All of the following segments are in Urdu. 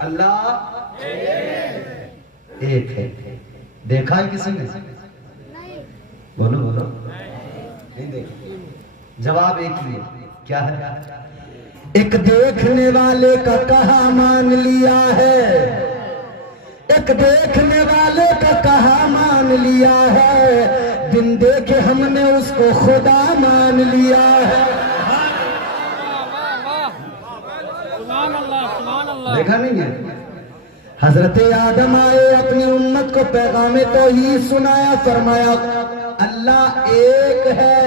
اللہ ایک ہے. دیکھا ہے کسی نے؟ بولو بولو. نہیں دیکھا. جواب ایک ہی ہے. کیا ہے؟ ایک دیکھنے والے کا کہا مان لیا ہے, ایک دیکھنے والے کا کہا مان لیا ہے, بن دیکھے ہم نے اس کو خدا مان لیا ہے. دیکھا نہیں ہے؟ حضرت آدم آئے, اپنی امت کو پیغام توحید سنایا, فرمایا اللہ ایک ہے.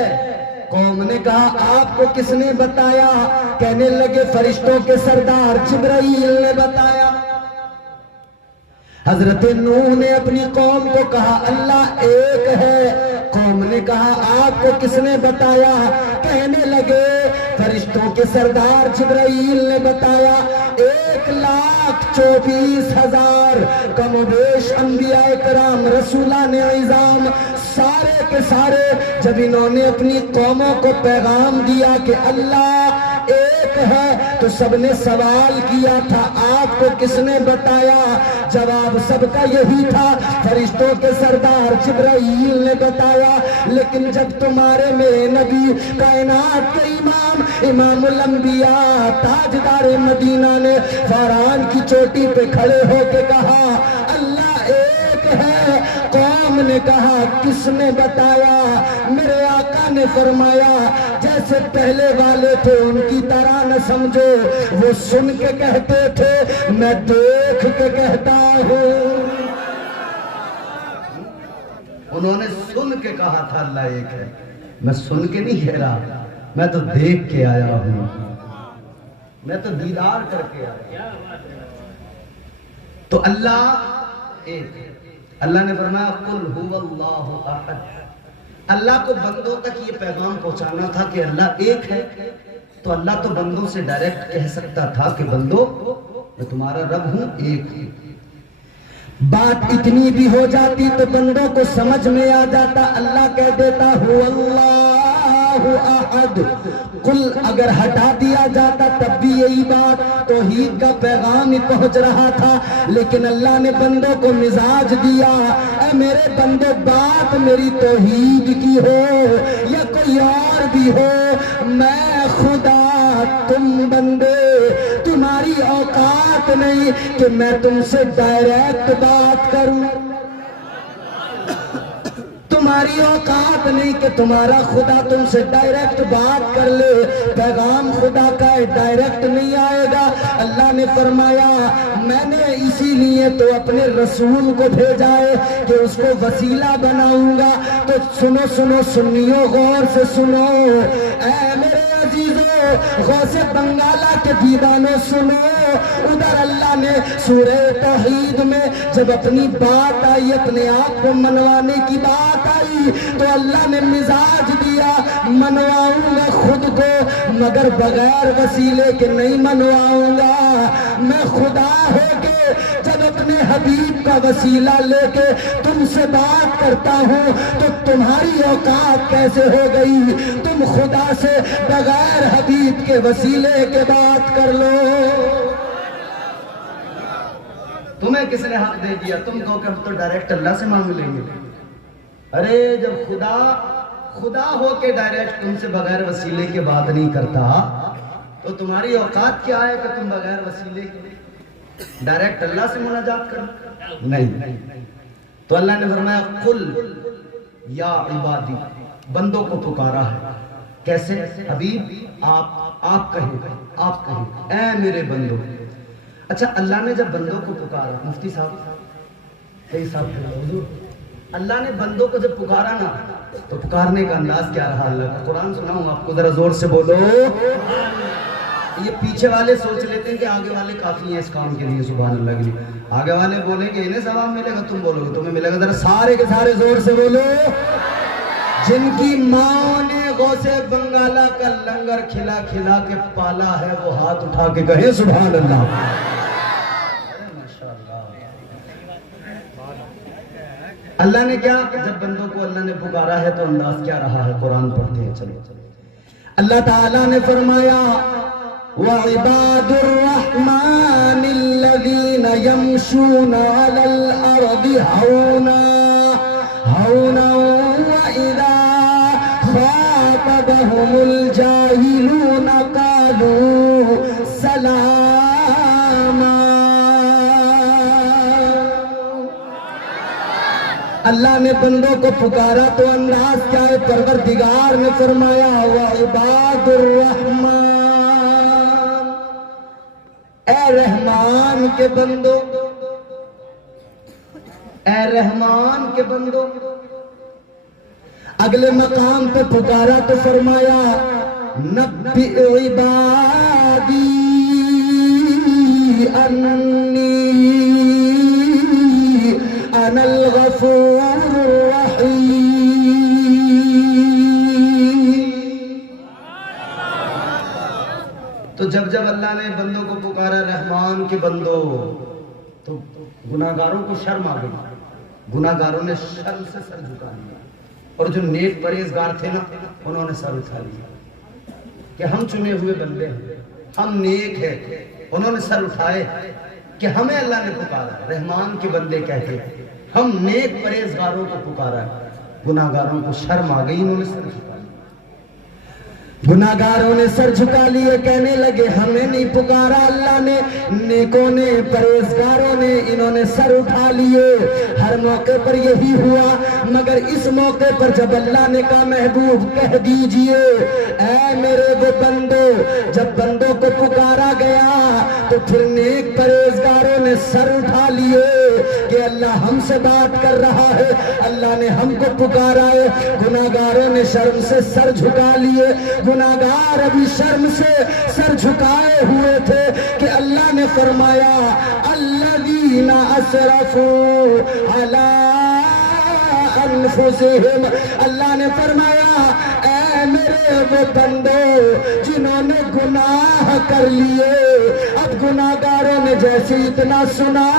قوم نے کہا آپ کو کس نے بتایا؟ کہنے لگے فرشتوں کے سردار جبرائیل نے بتایا. حضرت نوح نے اپنی قوم کو کہا اللہ ایک ہے. قوم نے کہا آپ کو کس نے بتایا؟ کہنے لگے فرشتوں کے سردار جبرائیل نے بتایا. 1,24,000 کم و بیش انبیاء کرام رسولان عظام سارے کے سارے جب انہوں نے اپنی قوموں کو پیغام دیا کہ اللہ ایک ہے تو سب نے سوال کیا تھا آپ کو کس نے بتایا؟ جواب سب کا یہی تھا فرشتوں کے سردار جبرائیل نے بتایا. لیکن جب تمہارے میرے نبی کائنات کے امام الانبیاء تاجدار مدینہ نے فاران کی چوٹی پہ کھڑے ہو کے کہا اللہ ایک ہے, قوم نے کہا کس نے بتایا؟ میرے آقا نے فرمایا جیسے پہلے والے تھے ان کی طرح نہ سمجھو, وہ سن کے کہتے تھے میں دیکھ کے کہتا ہوں. انہوں نے سن کے کہا تھا اللہ ایک ہے, میں سن کے نہیں کہہ رہا, میں تو دیکھ کے آیا ہوں, میں تو دیدار کر کے آیا. تو اللہ ایک ہے. اللہ نے فرمایا قل هو اللہ احد. اللہ کو بندوں تک یہ پیغام پہنچانا تھا کہ اللہ ایک ہے, تو اللہ تو بندوں سے ڈائریکٹ کہہ سکتا تھا کہ بندو میں تمہارا رب ہوں, ایک ہے. بات اتنی بھی ہو جاتی تو بندوں کو سمجھ میں آ جاتا, اللہ کہہ دیتا هو اللہ احد. قل اگر ہٹا دیا جاتا تب بھی یہی بات توحید کا پیغام ہی پہنچ رہا تھا. لیکن اللہ نے بندوں کو مزاج دیا, اے میرے بندے بات میری توحید کی ہو یا کوئی اور بھی ہو, میں خدا تم بندے تمہاری اوقات نہیں کہ میں تم سے ڈائریکٹ بات کروں, تمہاری اوقات نہیں کہ تمہارا خدا تم سے ڈائریکٹ بات کر لے. پیغام خدا کا ڈائریکٹ نہیں آئے گا. اللہ نے فرمایا میں نے اسی لیے تو اپنے رسول کو بھیجا ہے کہ اس کو وسیلہ بناؤں گا. تو سنو سنو سنیو, غور سے سنو, اے میرے عزیزو غوث بنگالہ کے دیدانوں سنو. ادھر اللہ نے سورہ توحید میں جب اپنی بات آئی, اپنے آپ کو منوانے کی بات آئی, تو اللہ نے مزاج دیا منواؤں گا خود کو مگر بغیر وسیلے کے نہیں منواؤں گا. میں خدا ہو کے جب اپنے حبیب کا وسیلہ لے کے تم سے بات کرتا ہوں تو تمہاری اوقات کیسے ہو گئی تم خدا سے بغیر حبیب کے وسیلے کے بات کر لو؟ تمہیں کس نے حق دے دیا تم کہو کہ ہم تو ڈائریکٹ اللہ سے مانگ لیں گے؟ ارے جب خدا ہو کے ڈائریکٹ تم سے بغیر وسیلے کے بات نہیں کرتا تو تمہاری اوقات کیا ہے کہ تم بغیر وسیلے کے ڈائریکٹ اللہ سے مناجات کرو؟ نہیں. تو اللہ نے فرمایا قل یا عبادی, بندوں کو پکارا ہے. کیسے؟ حبیب آپ کہیں اے میرے بندوں. اچھا اللہ نے جب بندوں کو پکارا, مفتی صاحب حضور, اللہ نے بندوں کو جب پکارا نا تو پکارنے کا انداز کیا رہا؟ اللہ کا قرآن سناؤں آپ کو, ذرا زور سے بولو. یہ پیچھے والے سوچ لیتے ہیں کہ آگے والے کافی ہیں اس کام کے لیے, سبحان اللہ کے لیے. آگے والے بولیں کہ انہیں ثواب ملے گا, تم بولو گے تمہیں ملے گا. ذرا سارے کے سارے زور سے بولو. جن کی ماں نے غوث بنگالہ کا لنگر کھلا کھلا کے پالا ہے وہ ہاتھ اٹھا کے کہیں سبحان اللہ. اللہ نے کیا, جب بندوں کو اللہ نے پکارا ہے تو انداز کیا رہا ہے؟ قرآن پڑھتے ہیں. چلو اللہ تعالیٰ نے فرمایا وَعِبَادُ الرَّحْمَنِ الَّذِينَ الذین یمشون علی الارض ہونا ہونا وَإِذَا خَاطَبَهُمُ الْجَاهِلُونَ قَالُوا سَلَامًا۔ اللہ نے بندوں کو پکارا تو انداز کیا ہے؟ پروردگار نے فرمایا وَعِبَادُ الرحمن، اے رحمان کے بندو، اے رحمان کے بندو۔ اگلے مقام پہ پکارا تو فرمایا نبئ عبادی انی انا الغفور الرحیم۔ تو جب اللہ نے بندوں کو پکارا رحمان کے بندو، تو گناہگاروں کو شرم آ گئی، گناہگاروں نے شرم سے سر جھکا لیا، اور جو نیک پرہیزگار تھے نا انہوں نے سر اٹھا لیا کہ ہم چنے ہوئے بندے ہیں، ہم نیک ہیں۔ انہوں نے سر اٹھائے کہ ہمیں اللہ نے پکارا، رحمان کے بندے کہتے ہیں، ہم نیک پرہیزگاروں کو پکارا ہے۔ گناہگاروں کو شرم آ گئی، انہوں نے سر جھکا لیا۔ گناہگاروں نے سر جھکا لیے، کہنے لگے ہمیں نہیں پکارا اللہ نے، نیکوں نے، پرہیزگاروں نے، انہوں نے سر اٹھا لیے۔ ہر موقع پر یہی ہوا، مگر اس موقع پر جب اللہ نے کہا محبوب کہہ دیجئے اے میرے وہ بندو، جب بندوں کو پکارا گیا تو پھر نیک پرہیزگاروں نے سر اٹھا لیے کہ اللہ ہم سے بات کر رہا ہے، اللہ نے ہم کو پکارا ہے۔ گناہگاروں نے شرم سے سر جھکا لیے، گناہگار ابھی شرم سے سر جھکائے ہوئے تھے کہ اللہ نے فرمایا الذین اسرفوا علی انفسہم، اللہ نے فرمایا اے میرے وہ بندو جنہوں نے گناہ کر لیے۔ اب گناہگاروں نے جیسے اتنا سنا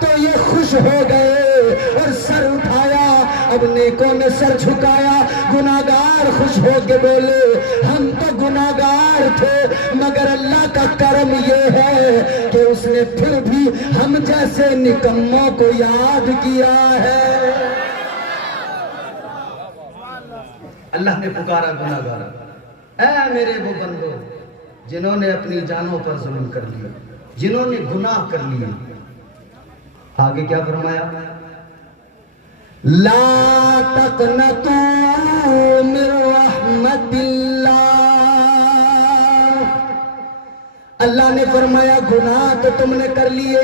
تو یہ خوش ہو گئے اور سر اٹھایا۔ اب نیکوں نے سر جھکایا، گناہگار خوش ہو کے بولے ہم تو گناہگار تھے، مگر اللہ کا کرم یہ ہے کہ اس نے پھر بھی ہم جیسے نکموں کو یاد کیا ہے۔ اللہ نے پکارا گناہگار، اے میرے وہ بندو جنہوں نے اپنی جانوں پر ظلم کر لیا، جنہوں نے گناہ کر لیا۔ آگے کیا فرمایا؟ لا تقنطوا من رحمت اللہ، اللہ نے فرمایا گناہ تو تم نے کر لیے،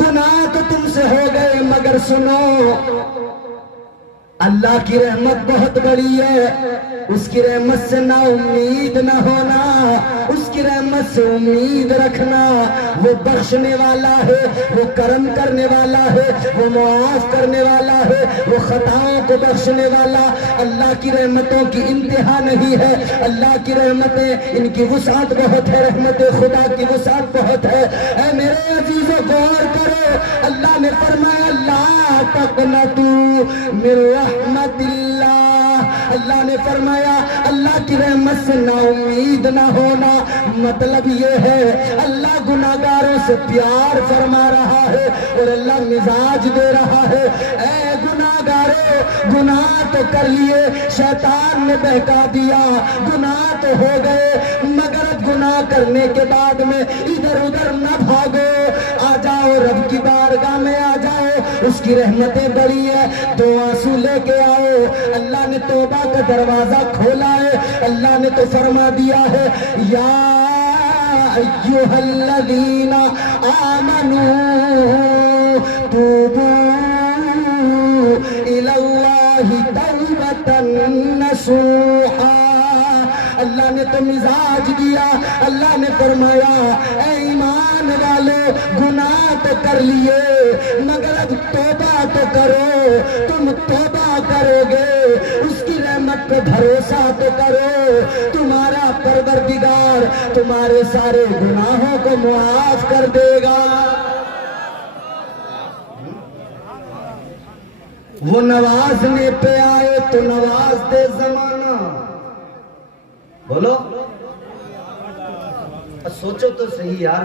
گناہ تو تم سے ہو گئے، مگر سنو اللہ کی رحمت بہت بڑی ہے، اس کی رحمت سے نا امید نہ ہونا، اس کی رحمت سے امید رکھنا۔ وہ بخشنے والا ہے، وہ کرم کرنے والا ہے، وہ معاف کرنے والا ہے، وہ خطاؤں کو بخشنے والا۔ اللہ کی رحمتوں کی انتہا نہیں ہے، اللہ کی رحمتیں ان کی وسعت بہت ہے، رحمت خدا کی وسعت بہت ہے۔ اے میرے عزیزوں غور کرو، اللہ نے فرمایا لا تقنطوا من رحمت اللہ، اللہ نے فرمایا اللہ کی رحمت سے نا امید نہ ہونا۔ مطلب یہ ہے اللہ گناہگاروں سے پیار فرما رہا ہے اور اللہ مزاج دے رہا ہے، اے گناہگاروں گناہ تو کر لیے، شیطان نے بہکا دیا، گناہ تو ہو گئے، مگر گناہ کرنے کے بعد میں ادھر ادھر نہ بھاگو، آ جاؤ رب کی بارگاہ میں آ جاؤ، اس کی رحمتیں بڑی ہیں، دو آنسو لے کے آؤ۔ اللہ نے توبہ کا دروازہ کھولا ہے، اللہ نے تو فرما دیا ہے یا ایھا الذین آمنوا توبوا الی اللہ توبۃ نصوحا، اللہ نے تو مزاج دیا، اللہ نے فرمایا اے ایمان والے گناہ تو کر لیے مگر اب توبہ تو کرو، تم توبہ کرو گے اس کی رحمت پہ بھروسہ تو کرو، تمہارا پروردگار تمہارے سارے گناہوں کو معاف کر دے گا۔ وہ نوازنے پہ آئے تو نواز دے زمانہ، بولو سوچو تو صحیح یار،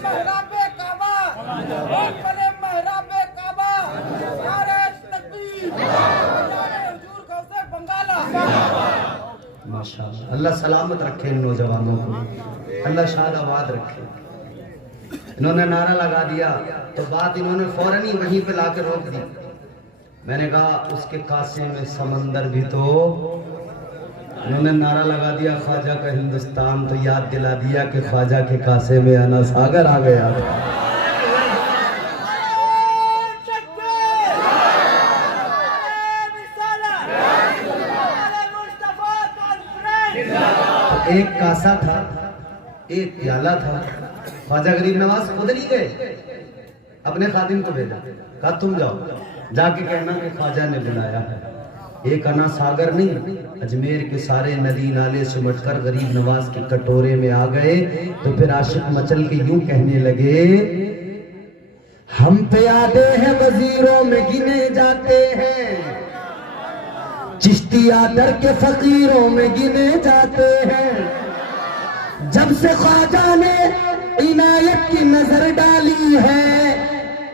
محراب کعبہ بلے محراب کعبہ نعرہ تکبیر حضور غوث بنگالہ ماشاءاللہ اللہ سلامت رکھے ان نوجوانوں کو اللہ شاد آباد رکھے انہوں نے نعرہ لگا دیا تو بات انہوں نے فوراً ہی وہیں پہ لا کے روک دی میں نے کہا اس کے کاسے میں سمندر بھی تو انہوں نے نعرہ لگا دیا خواجہ کا ہندوستان تو یاد دلا دیا کہ خواجہ کے کاسے میں انا ساگر آ گیا ایک کاسا تھا ایک پیالہ تھا خواجہ غریب نواز خود نہیں گئے اپنے خادم کو بھیجا کہا تم جاؤ جا کے کہنا کہ خواجہ نے بلایا ہے ایک انا ساگر نہیں اجمیر کے سارے ندی نالے سمٹ کر غریب نواز کے کٹورے میں آ گئے تو پھر عاشق مچل کے یوں کہنے لگے ہم پیادے ہیں وزیروں میں گنے جاتے ہیں چشتیہ در کے فقیروں میں گنے جاتے ہیں جب سے خواجہ نے عنایت کی نظر ڈالی ہے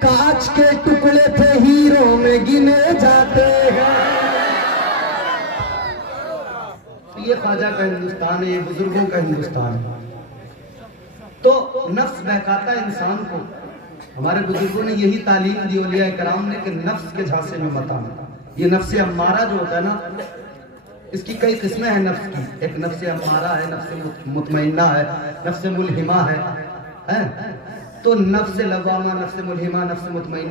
کاچ کے ٹکڑے تھے ہیروں میں گنے جاتے ہیں یہ خواجہ کا ہندوستان ہے یہ بزرگوں کا ہندوستان ہے تو نفس بہکاتا ہے انسان کو ہمارے بزرگوں نے یہی تعلیم دی اولیاء کرام نے کہ نفس کے جھانسے میں مت آنا یہ نفس امارہ جو ہوتا ہے نا اس کی کئی قسمیں ہیں نفس کی ایک نفس امارہ ہے نفس مطمئنہ ہے نفس ملہمہ ہے تو نفس لوامہ نفس ملہمہ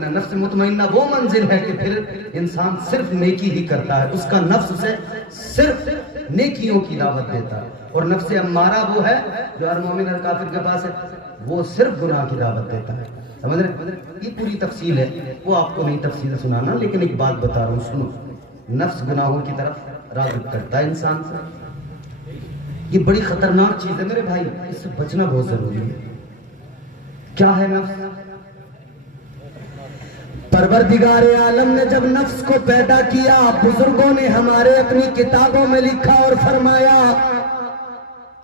نفس مطمئنہ وہ منزل ہے کہ پھر انسان صرف نیکی ہی کرتا ہے اس کا نفس اسے صرف نیکیوں کی دعوت دیتا ہے اور نفس امارہ وہ ہے جو ہر مومن ہر کافر کے پاس ہے وہ صرف گناہ کی دعوت دیتا ہے سمجھ رہے یہ پوری تفصیل ہے وہ آپ کو نہیں تفصیل سنانا لیکن ایک بات بتا رہا ہوں سنو نفس گناہوں کی طرف راغب کرتا ہے انسان سے یہ بڑی خطرناک چیز ہے میرے بھائی اس سے بچنا بہت ضروری ہے کیا ہے نفس پروردگار عالم نے جب نفس کو پیدا کیا بزرگوں نے ہمارے اپنی کتابوں میں لکھا اور فرمایا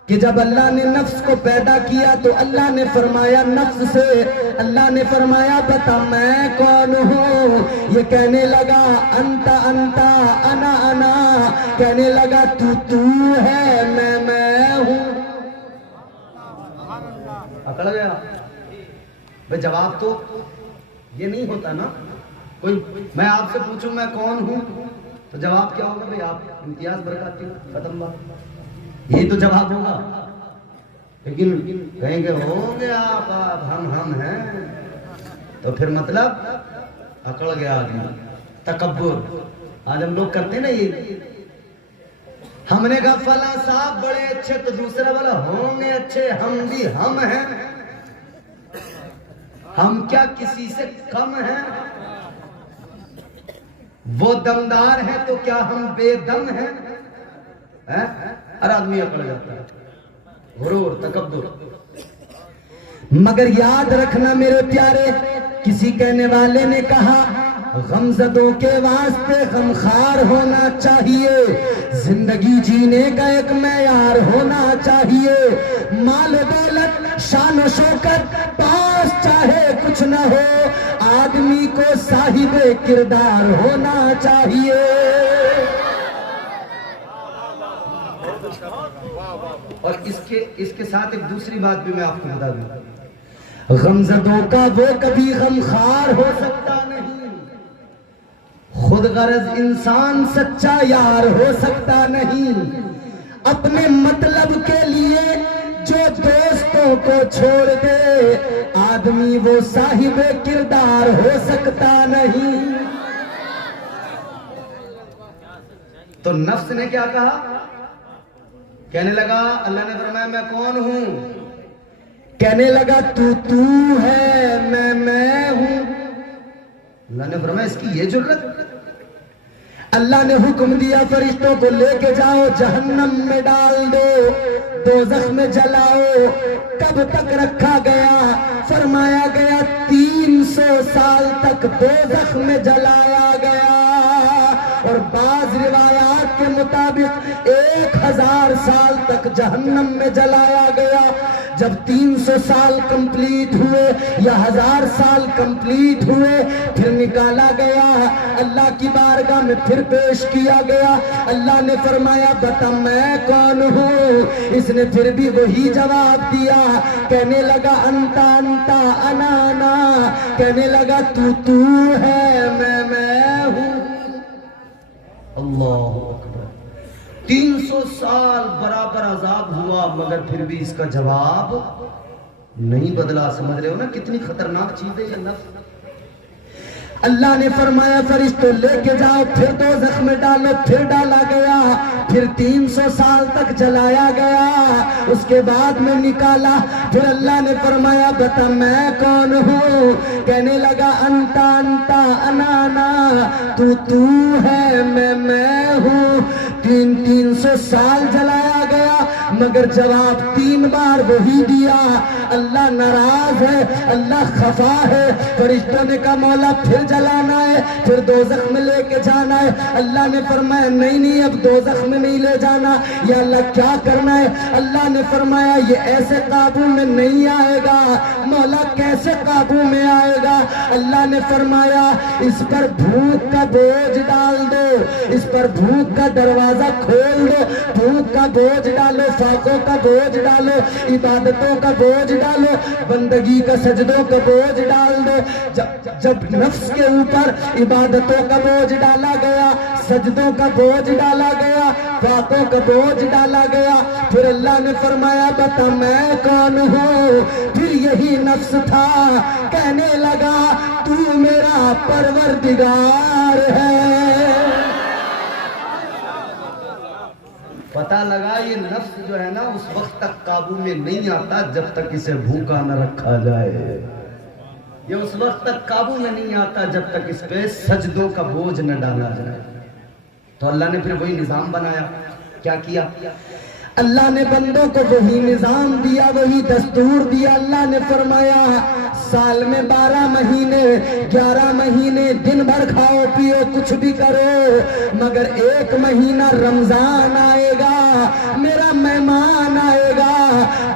کہ جب اللہ نے نفس کو پیدا کیا تو اللہ نے فرمایا نفس سے اللہ نے فرمایا بتا میں کون ہوں یہ کہنے لگا انتا انتا انا انا کہنے لگا تو ہے میں ہوں اکڑ گیا بھئی جواب تو یہ نہیں ہوتا نا کوئی میں آپ سے پوچھوں میں کون ہوں تو جواب کیا ہوگا بھئی آپ امتیاز برکاتی ختم بات یہی تو جواب ہوگا لیکن کہیں گے ہوں گے آپ ہم ہیں تو پھر مطلب اکڑ گیا آدمی تکبر آج ہم لوگ کرتے نا یہ ہم نے کہا فلاں صاحب بڑے اچھے تو دوسرا والا ہوں گے اچھے ہم بھی ہم ہیں ہم کیا کسی سے کم ہیں وہ دمدار ہے تو کیا ہم بے دم ہیں ہر آدمی اکڑ جاتا ہے غرور تکبر مگر یاد رکھنا میرے پیارے کسی کہنے والے نے کہا غمزدوں کے واسطے غمخوار ہونا چاہیے زندگی جینے کا ایک معیار ہونا چاہیے مال و دولت شان و شوکت پاس چاہے کچھ نہ ہو آدمی کو صاحب کردار ہونا چاہیے اور اس کے ساتھ ایک دوسری بات بھی میں آپ کو بتا دوں غمزدوں کا وہ کبھی غمخوار ہو سکتا نہیں خود غرض انسان سچا یار ہو سکتا نہیں اپنے مطلب کے لیے جو دوستوں کو چھوڑ دے آدمی وہ صاحب کردار ہو سکتا نہیں تو نفس نے کیا کہا کہنے لگا اللہ نے فرمایا میں کون ہوں کہنے لگا تو ہے میں ہوں اللہ نے فرمایا اس کی یہ جرت اللہ نے حکم دیا فرشتوں کو لے کے جاؤ جہنم میں ڈال دو دوزخ میں جلاؤ کب تک رکھا گیا فرمایا گیا 300 سال تک دوزخ میں جلایا گیا اور بعض روایات کے مطابق 1000 سال تک جہنم میں جلایا گیا جب 300 سال کمپلیٹ ہوئے یا 1000 سال کمپلیٹ ہوئے پھر نکالا گیا اللہ کی بارگاہ میں، پھر پیش کیا گیا۔ اللہ نے فرمایا بتا میں کون ہوں؟ اس نے پھر بھی وہی جواب دیا، کہنے لگا انتا انتا انا انا، کہنے لگا تو ہے میں ہوں۔ اللہ اکبر، 300 سال برابر عذاب ہوا مگر پھر بھی اس کا جواب نہیں بدلا۔ سمجھ رہے ہو نا کتنی خطرناک چیز ہے یہ نفس۔ اللہ نے فرمایا فرشتوں لے کے جاؤ، پھر دوزخ میں ڈالو، پھر ڈالا گیا، پھر 300 سال تک جلایا گیا، اس کے بعد میں نکالا، پھر اللہ نے فرمایا بتا میں کون ہوں؟ کہنے لگا انتا انتا انا انا، تو ہے میں ہوں۔ 300 سال جلایا گیا مگر جواب 3 بار وہی دیا۔ اللہ ناراض ہے، اللہ خفا ہے۔ فرشتوں نے کہا مولا پھر جلانا ہے، پھر دوزخ میں لے کے جانا ہے۔ اللہ نے فرمایا نہیں اب دوزخ میں نہیں لے جانا، یا اللہ کیا کرنا ہے؟ اللہ نے فرمایا یہ ایسے قابو میں نہیں آئے گا۔ مولا کیسے قابو میں آئے گا؟ اللہ نے فرمایا اس پر بھوک کا بوجھ ڈال دو، اس پر بھوک کا دروازہ کھول دو، بھوک کا بوجھ ڈالو، فاقوں کا بوجھ ڈالو، عبادتوں کا بوجھ ڈالو، بندگی کا سجدوں کا بوجھ ڈال دو۔ جب نفس کے اوپر عبادتوں کا بوجھ ڈالا گیا، سجدوں کا بوجھ ڈالا گیا، فاقوں کا بوجھ ڈالا گیا، پھر اللہ نے فرمایا بتا میں کون ہوں؟ پھر یہی نفس تھا، کہنے لگا تو میرا پروردگار ہے۔ پتہ لگا یہ نفس جو ہے نا اس وقت تک قابو میں نہیں آتا جب تک اسے بھوکا نہ رکھا جائے، یہ اس وقت تک قابو میں نہیں آتا جب تک اس پہ سجدوں کا بوجھ نہ ڈالا جائے۔ تو اللہ نے پھر وہی نظام بنایا، کیا کیا؟ اللہ نے بندوں کو وہی نظام دیا، وہی دستور دیا۔ اللہ نے فرمایا سال میں 12 مہینے 11 مہینے دن بھر کھاؤ پیو کچھ بھی کرو، مگر 1 مہینہ رمضان آئے گا، میرا مہمان آئے گا،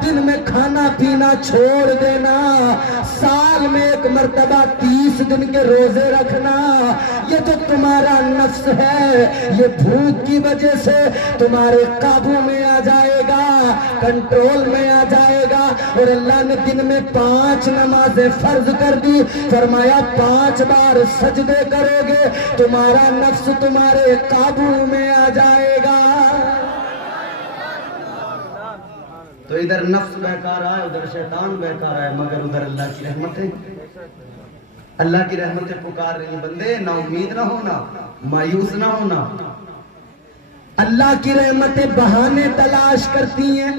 دن میں کھانا پینا چھوڑ دینا، سال میں 1 مرتبہ 30 دن کے روزے رکھنا۔ یہ جو تمہارا نفس ہے یہ بھوک کی وجہ سے تمہارے قابو میں آ جائے گا، کنٹرول میں آ جائے گا۔ اور اللہ نے دن میں 5 نمازیں فرض کر دی، فرمایا 5 بار سجدے کرو گے تمہارا نفس تمہارے قابو میں آ جائے گا۔ تو ادھر نفس بہکا رہا ہے، ادھر شیطان بہکا رہا ہے، مگر ادھر اللہ کی رحمتیں، اللہ کی رحمتیں پکار رہی ہیں۔ بندے نا امید نہ ہونا، مایوس نہ ہونا، اللہ کی رحمتیں بہانے تلاش کرتی ہیں،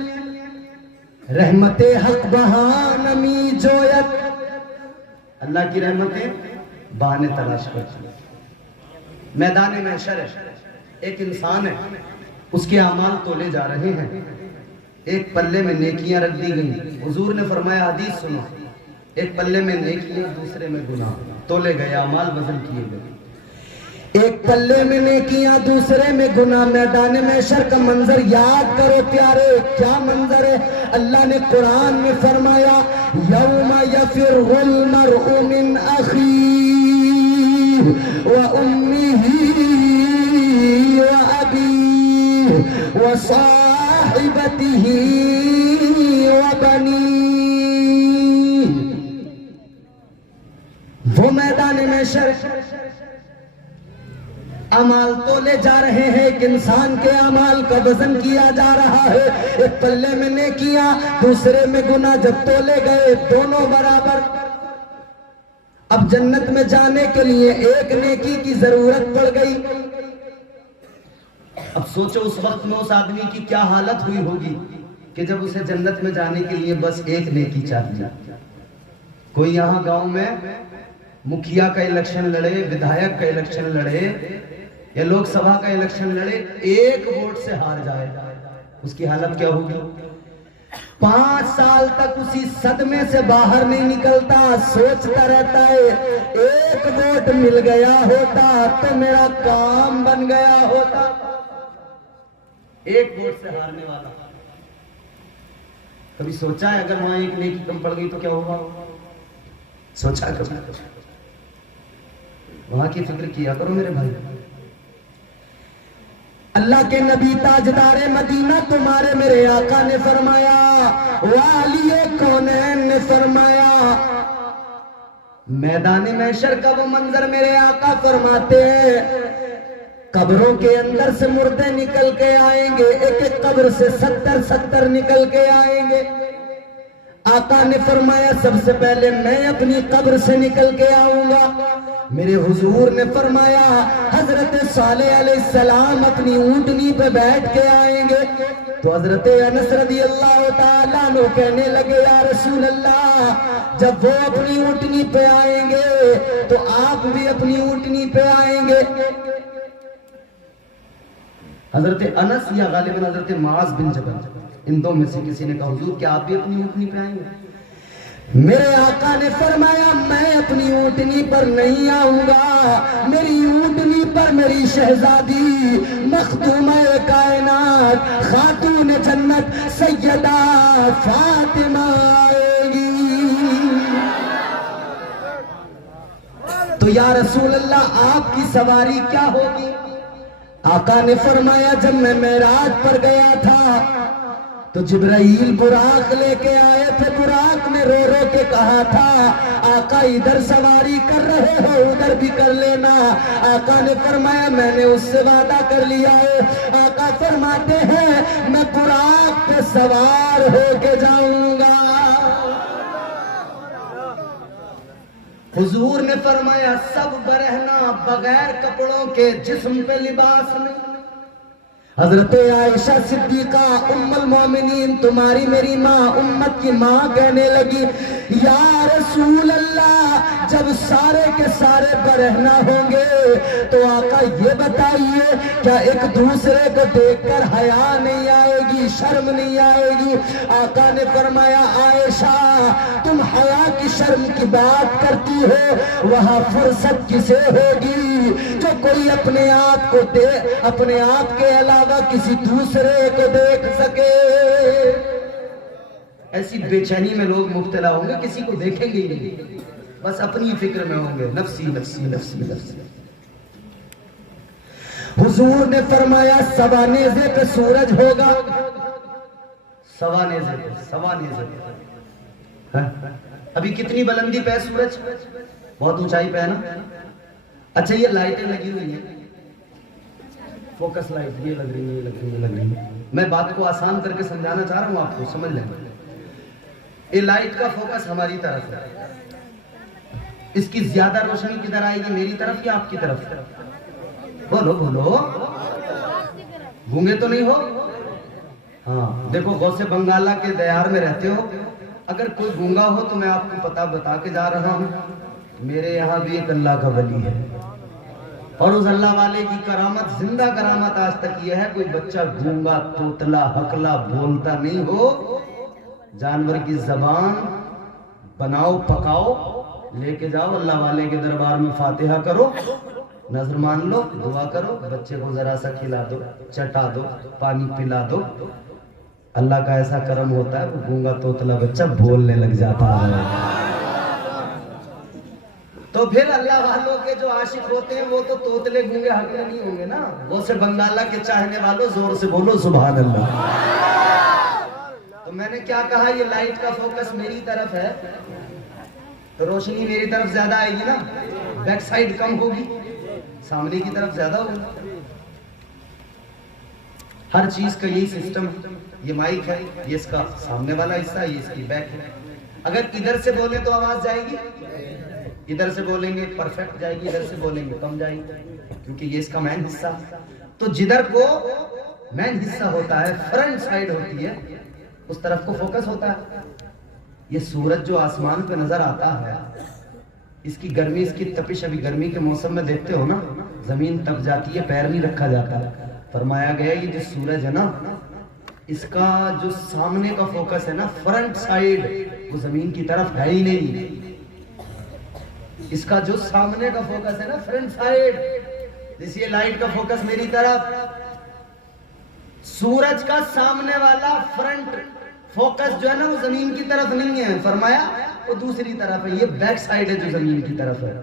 رحمت حق بہانمی جویت، اللہ کی رحمتیں بہانے تلاش کرتی ہیں۔ میدان محشر ایک انسان ہے، اس کے اعمال تولے جا رہے ہیں، ایک پلے میں نیکیاں رکھ دی گئی۔ حضور نے فرمایا حدیث سنو، ایک پلے میں نیکیاں دوسرے میں گناہ، تولے گئے اعمال وزن کیے گئے، ایک پلے میں نیکیاں دوسرے میں گناہ۔ میدان محشر کا منظر یاد کرو پیارے، کیا منظر ہے؟ اللہ نے قرآن میں فرمایا یوم یفر المرء من اخیہ وامہ وابیہ وصاحبتہ وبنیہ۔ وہ میدان محشر اعمال تولے جا رہے ہیں، ایک انسان کے اعمال کا وزن کیا جا رہا ہے، ایک پلے میں نیکیاں دوسرے میں گناہ، جب تولے گئے دونوں برابر۔ اب جنت میں جانے کے لیے ایک نیکی کی ضرورت پڑ گئی۔ اب سوچو اس وقت میں اس آدمی کی کیا حالت ہوئی ہوگی کہ جب اسے جنت میں جانے کے لیے بس ایک نیکی چاہیے۔ کوئی یہاں گاؤں میں مکھیا کا الیکشن لڑے، ودھایک کا الیکشن لڑے یا لوک سبھا کا الیکشن لڑے، ایک ووٹ سے ہار جائے، اس کی حالت کیا ہوگی؟ 5 سال تک اسی صدمے سے باہر نہیں نکلتا، سوچتا رہتا ہے ایک ووٹ مل گیا ہوتا تو میرا کام بن گیا ہوتا۔ ایک ووٹ سے ہارنے والا کبھی سوچا ہے اگر وہاں ایک نیکی کم پڑ گئی تو کیا ہوگا؟ سوچا کبھی؟ وہاں کی فکر کیا کرو میرے بھائی. اللہ کے نبی تاجدار مدینہ تمہارے میرے آقا نے فرمایا، والی کونین نے فرمایا، میدان محشر کا وہ منظر میرے آقا فرماتے ہیں قبروں کے اندر سے مردے نکل کے آئیں گے، ایک ایک قبر سے 70 نکل کے آئیں گے. آقا نے فرمایا سب سے پہلے میں اپنی قبر سے نکل کے آؤں گا. میرے حضور نے فرمایا حضرت صالح علیہ السلام اپنی اونٹنی پہ بیٹھ کے آئیں گے. تو حضرت انس رضی اللہ تعالیٰ عنہ کہنے لگے یا رسول اللہ، جب وہ اپنی اونٹنی پہ آئیں گے تو آپ بھی اپنی اونٹنی پہ آئیں گے. حضرت انس یا غالباً حضرت معاذ بن جبل، ان دو میں سے کسی نے کہا حضور کیا آپ بھی اپنی اونٹنی پہ آئیں گے؟ میرے آقا نے فرمایا میں اپنی اونٹنی پر نہیں آؤں گا، میری اونٹنی پر میری شہزادی مخدومہ کائنات خاتون جنت سیدہ فاطمہ آئے گی. تو یا رسول اللہ آپ کی سواری کیا ہوگی؟ آقا نے فرمایا جب میں معراج پر گیا تھا تو جبرائیل براق لے کے آئے تھے. براق نے رو رو کے کہا تھا آقا ادھر سواری کر رہے ہو ادھر بھی کر لینا. آقا نے فرمایا میں نے اس سے وعدہ کر لیا ہے. آقا فرماتے ہیں میں براق پہ سوار ہو کے جاؤں گا. حضور نے فرمایا سب برہنا بغیر کپڑوں کے، جسم پہ لباس نہیں. حضرت عائشہ صدیقہ ام المومنین تمہاری میری ماں امت کی ماں کہنے لگی یا رسول اللہ جب سارے کے سارے برہنہ ہوں گے تو آقا یہ بتائیے کیا ایک دوسرے کو دیکھ کر حیا نہیں آئے گی، شرم نہیں آئے گی؟ آقا نے فرمایا عائشہ تم حیا کی شرم کی بات کرتی ہو، وہاں فرصت کسے ہوگی جو کوئی اپنے آپ کو اپنے آپ کے علاوہ کسی دوسرے کو دیکھ سکے؟ ایسی بے چینی میں لوگ مبتلا ہوں گے، کسی کو دیکھیں گے ہی نہیں، بس اپنی فکر میں ہوں گے، نفسی نفسی نفسی نفسی. حضور نے فرمایا سوا نیزے پہ سورج ہوگا، سوا نیزے پہ. ابھی کتنی بلندی پہ سورج؟ بہت اونچائی پہ ہے نا. اچھا یہ لائٹیں لگی ہوئی ہیں، فوکس لائٹ یہ لگ رہی ہے. میں بات کو آسان کر کے سمجھانا چاہ رہا ہوں، آپ کو سمجھ لیں. یہ لائٹ کا فوکس ہماری طرف ہے، اس کی زیادہ روشنی کدھر آئے گی، میری طرف یا آپ کی طرف؟ بولو بولو، گونگے تو نہیں ہو؟ ہاں دیکھو غوث بنگالہ کے دیار میں رہتے ہو، اگر کوئی گونگا ہو تو میں آپ کو بتا کے جا رہا ہوں میرے یہاں بھی ایک اللہ کا ولی ہے، اور اس اللہ والے کی کرامت، زندہ کرامت آج تک یہ ہے کوئی بچہ گونگا توتلا ہکلا بولتا نہیں ہو. جانور کی زبان بناؤ پکاؤ لے کے جاؤ اللہ والے کے دربار میں فاتحہ کرو، نظر مان لو، دعا کرو، بچے کو ذرا سا کھلا دو، چٹا دو، پانی پلا دو. اللہ کا ایسا کرم ہوتا ہے وہ گونگا توتلا بچہ بولنے لگ جاتا ہے. تو پھر اللہ والوں کے جو عاشق ہوتے ہیں وہ تو توتلے گونگے ہکلے نہیں ہوں گے نا. وہ سے بنگالہ کے چاہنے والوں زور سے بولو سبحان اللہ. تو میں نے کیا کہا، یہ لائٹ کا فوکس میری طرف ہے تو روشنی میری طرف زیادہ آئے گی نا، بیک سائیڈ کم ہوگی، سامنے کی طرف زیادہ ہوگی. ہر چیز کا یہی سسٹم. یہ مائک ہے، یہ اس کا سامنے والا حصہ ہے، یہ اس کی بیک ہے. اگر ادھر سے بولیں تو آواز جائے گی، ادھر سے بولیں گے پرفیکٹ جائے گی، ادھر سے بولیں گے کم جائے گی، کیونکہ یہ اس کا مین حصہ. تو جدھر کو مین حصہ ہوتا ہے، فرنٹ سائیڈ ہوتی ہے، اس طرف کو فوکس ہوتا ہے. یہ سورج جو آسمان پہ نظر آتا ہے، اس کی گرمی، اس کی تپش، ابھی گرمی کے موسم میں دیکھتے ہو نا زمین تپ جاتی ہے، پیر نہیں رکھا جاتا. فرمایا گیا یہ جو سورج ہے نا اس کا جو سامنے کا فوکس ہے نا فرنٹ سائیڈ، وہ زمین کی طرف ہے ہی نہیں. اس کا جو سامنے کا فوکس ہے نا فرنٹ سائیڈ، جس یہ لائٹ کا فوکس میری طرف، سورج کا سامنے والا فوکس جو ہے نا وہ زمین کی طرف نہیں ہے، فرمایا وہ دوسری طرف ہے، یہ بیک سائیڈ ہے جو زمین کی طرف ہے۔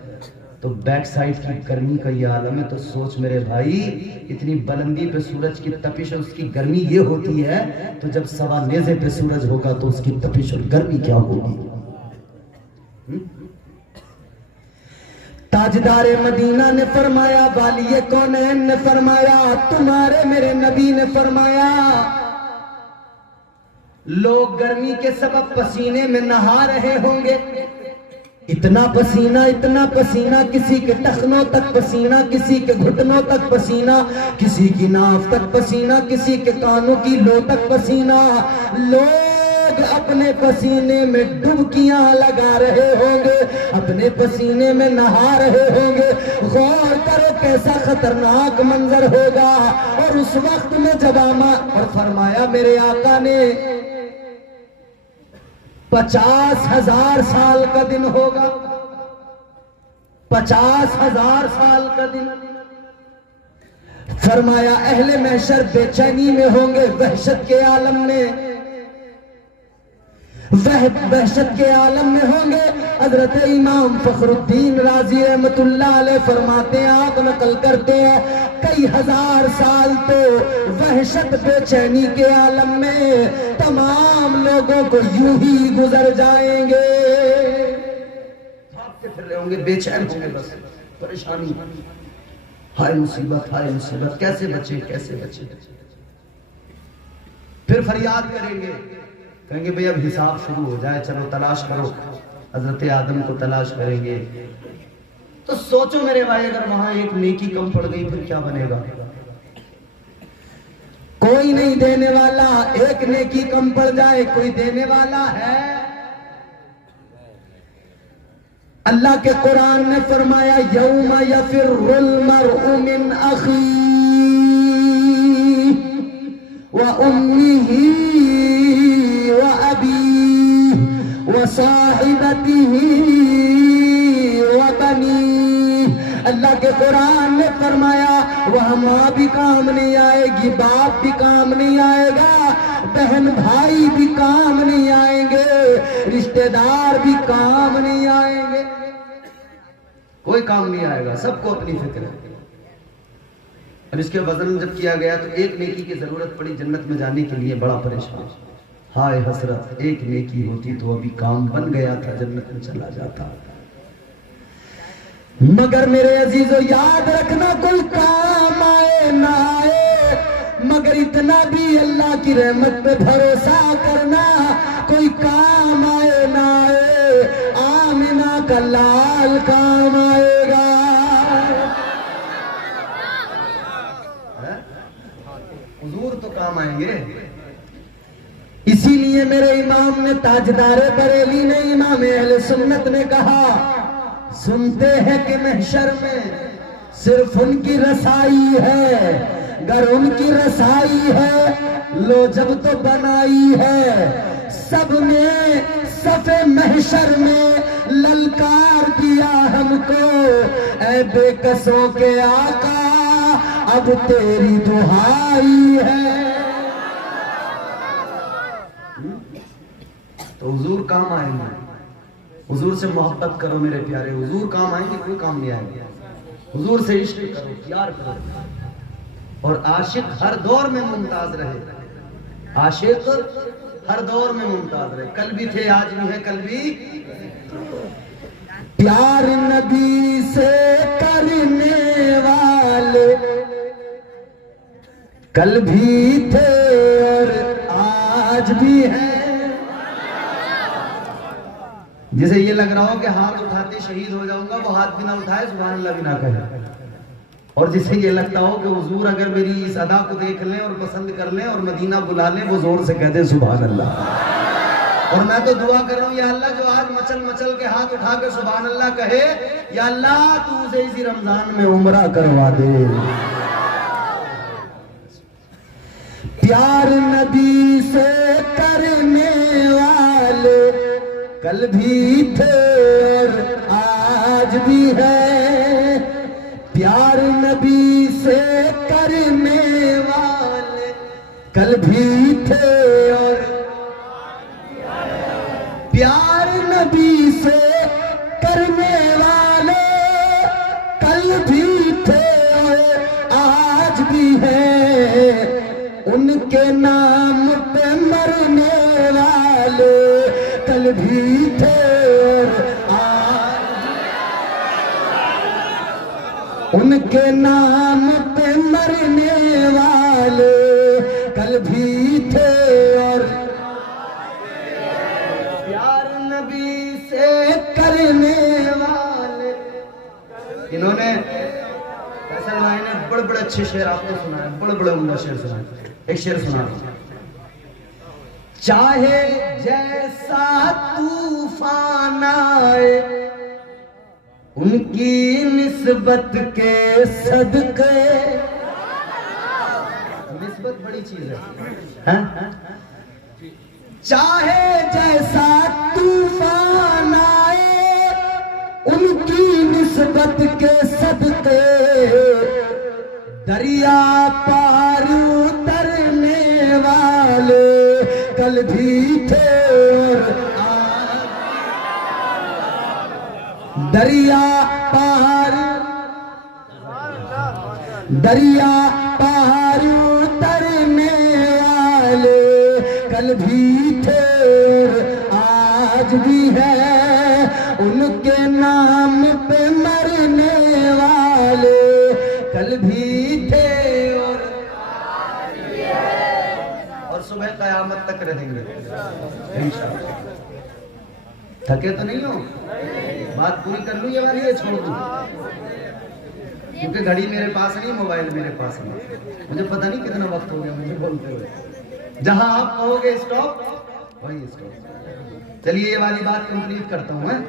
تو بیک سائیڈ کی گرمی کا یہ عالم ہے۔ تو سوچ میرے بھائی، اتنی بلندی پہ سورج کی تپش اور اس کی گرمی یہ ہوتی ہے، تو جب سوا نیزے پہ سورج ہوگا تو اس کی تپش اور گرمی کیا ہوگی؟ تاجدار مدینہ نے فرمایا، والی کونین نے فرمایا، تمہارے میرے نبی نے فرمایا، لوگ گرمی کے سبب پسینے میں نہا رہے ہوں گے، اتنا پسینہ، کسی کے ٹخنوں تک پسینہ، کسی کے گھٹنوں تک پسینہ، کسی کی ناف تک پسینہ، کسی کے کانوں کی لو تک پسینہ، لوگ اپنے پسینے میں ڈبکیاں لگا رہے ہوں گے، اپنے پسینے میں نہا رہے ہوں گے۔ غور کرو کیسا خطرناک منظر ہوگا۔ اور اس وقت میں جب اور فرمایا میرے آقا نے 50,000 سال کا دن ہوگا، 50,000 سال کا دن۔ فرمایا اہل محشر بے چینی میں ہوں گے، وحشت کے عالم میں، وحشت کے عالم میں ہوں گے۔ حضرت امام فخر الدین رازی رحمت اللہ علیہ فرماتے ہیں، آپ نقل کرتے ہیں، کئی ہزار سال تو وحشت بے چینی کے عالم میں تمام لوگوں کو یوں ہی گزر جائیں گے، بھاگتے پھر رہے ہوں گے، بے چین ہوں گے، بس پریشانی، ہائے مصیبت، کیسے بچے۔ پھر فریاد کریں گے، کہیں گے بھئی اب حساب شروع ہو جائے، چلو تلاش کرو، حضرت آدم کو تلاش کریں گے۔ تو سوچو میرے بھائی، اگر وہاں ایک نیکی کم پڑ گئی پھر کیا بنے گا؟ کوئی نہیں دینے والا، ایک نیکی کم پڑ جائے کوئی دینے والا ہے؟ اللہ کے قرآن نے فرمایا، یوم یفر المرء من اخیہ وامہ وابیہ وصاحبتہ وبنیہ۔ اللہ کے قرآن نے فرمایا وہاں ماں بھی کام نہیں آئے گی، باپ بھی کام نہیں آئے گا، بہن بھائی بھی کام نہیں آئیں گے، رشتہ دار بھی کام نہیں آئیں گے، کوئی کام نہیں آئے گا، سب کو اپنی فکر ہے۔ اور اس کے وزن جب کیا گیا تو ایک نیکی کی ضرورت پڑی جنت میں جانے کے لیے، بڑا پریشان، ہائے حسرت، ایک نیکی ہوتی تو ابھی کام بن گیا تھا، جنت میں چلا جاتا۔ مگر میرے عزیزو یاد رکھنا، کوئی کام آئے نہ آئے، مگر اتنا بھی اللہ کی رحمت پہ بھروسہ کرنا، کوئی کام آئے نہ آئے، آمنہ کا لال کام آئے گا۔ حضور تو کام آئیں گے۔ اسی لیے میرے امام نے، تاجدار بریلی نے، امام اہل سنت نے کہا، سنتے ہیں کہ محشر میں صرف ان کی رسائی ہے، گر ان کی رسائی ہے لو جب تو بنائی ہے، سب نے صف محشر میں للکار دیا ہم کو، اے بے کسوں کے آقا اب تیری دہائی ہے۔ تو حضور کام آئیں گے، حضور سے محبت کرو میرے پیارے، حضور کام آئیں گے، کوئی کام نہیں آئیں گے۔ حضور سے عشق کرو، پیار کرو، اور عاشق ہر دور میں ممتاز رہے، عاشق ہر دور میں ممتاز رہے، کل بھی تھے، آج بھی ہے، کل بھی۔ پیار نبی سے کرنے والے کل بھی تھے اور آج بھی ہیں۔ جسے یہ لگ رہا ہو کہ ہاتھ اٹھاتے شہید ہو جاؤں گا، وہ ہاتھ بھی نہ اٹھائے، سبحان اللہ بھی نہ کہے۔ اور جسے یہ لگتا ہو کہ حضور اگر میری اس ادا کو دیکھ لیں اور پسند کر لیں اور مدینہ بلا لیں، وہ زور سے کہہ دے سبحان اللہ۔ اور میں تو دعا کر رہا ہوں، یا اللہ جو آج مچل مچل کے ہاتھ اٹھا کے سبحان اللہ کہے، یا اللہ تو اسے اسی رمضان میں عمرہ کروا دے۔ پیار نبی سے کرنے والے کل بھی تھے اور آج بھی ہے، پیار نبی سے کرنے والے کل بھی تھے اور ان کے نام پہ مرنے والے کل بھی تھے اور پیار نبی سے کرنے والے. انہوں نے فیصل بھائی نے بڑے بڑے اچھے شعر آپ کو سنا ہے, بڑے بڑے عمدہ شعر سنا ہے. ایک شعر سنا ہے. چاہے جیسا طوفان آئے ان کی نسبت کے صدقے. نسبت بڑی چیز ہے. چاہے جیسا طوفان آئے ان کی نسبت کے صدقے دریا پار اترنے والے کل بھی تھے اور دریا پار اترنے والے کل بھی تھے اور آج بھی ہے ان کے نام پہ مرنے والے کل بھی تھے اور صبح قیامت تک رہیں گے انشاءاللہ. تھکے تو نہیں ہو؟ بات پوری کر لوں یہ والی ہے چھوڑ دوں؟ کیونکہ گھڑی میرے پاس نہیں, موبائل میرے پاس نہیں, مجھے پتہ نہیں کتنا وقت ہو گیا مجھے بولتے ہوئے. جہاں آپ کہو گے اسٹاپ وہی اسٹاپ. چلیے یہ والی بات کمپلیٹ کرتا ہوں.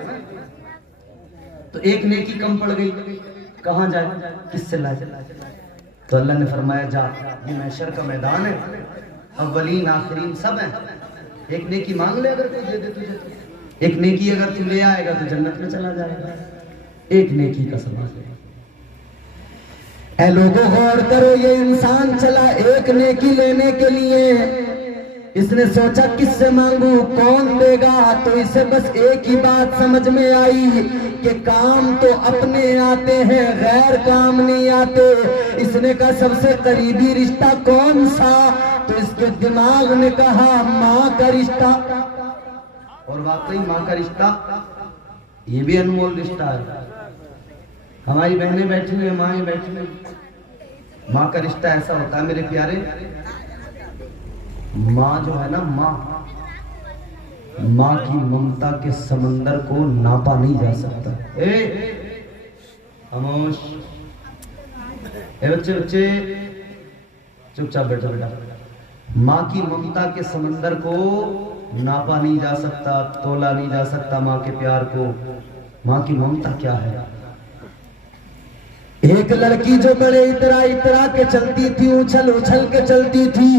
تو ایک نیکی کم پڑ گئی, کہاں جائے, کس سے لائے؟ تو اللہ نے فرمایا جا, یہ محشر کا میدان ہے, اولین آخرین سب ہیں. ایک نیکی مانگ لے, اگر کوئی دے دے تجھے, ایک نیکی اگر تو لے آئے گا تو جنت میں چلا جائے گا. ایک نیکی کا سبب ہے. اے لوگوں غور کرو, یہ انسان چلا ایک نیکی لینے کے لیے. اس نے سوچا کس سے مانگوں, کون دے گا؟ تو اسے بس ایک ہی بات سمجھ میں آئی کہ کام تو اپنے آتے ہیں, غیر کام نہیں آتے. اس نے کہا سب سے قریبی رشتہ کون سا؟ تو اس کے دماغ نے کہا ماں کا رشتہ. اور واقعی ماں کا رشتہ یہ بھی انمول رشتہ ہے. ہماری بہنیں بیٹھی ہوئی ہیں, مائیں بیٹھی ہوئی. ماں کا رشتہ ایسا ہوتا ہے میرے پیارے, ماں جو ہے نا, ماں کی ممتا کے سمندر کو ناپا نہیں جا سکتا. خاموش, بچے چپ چاپ بیٹھو بیٹا. ماں کی ممتا کے سمندر کو ناپا نہیں جا سکتا, تولا نہیں جا سکتا ماں کے پیار کو. ماں کی ممتا کیا ہے؟ ایک لڑکی جو بڑے اترا کے چلتی تھی, اچھل کے چلتی تھی,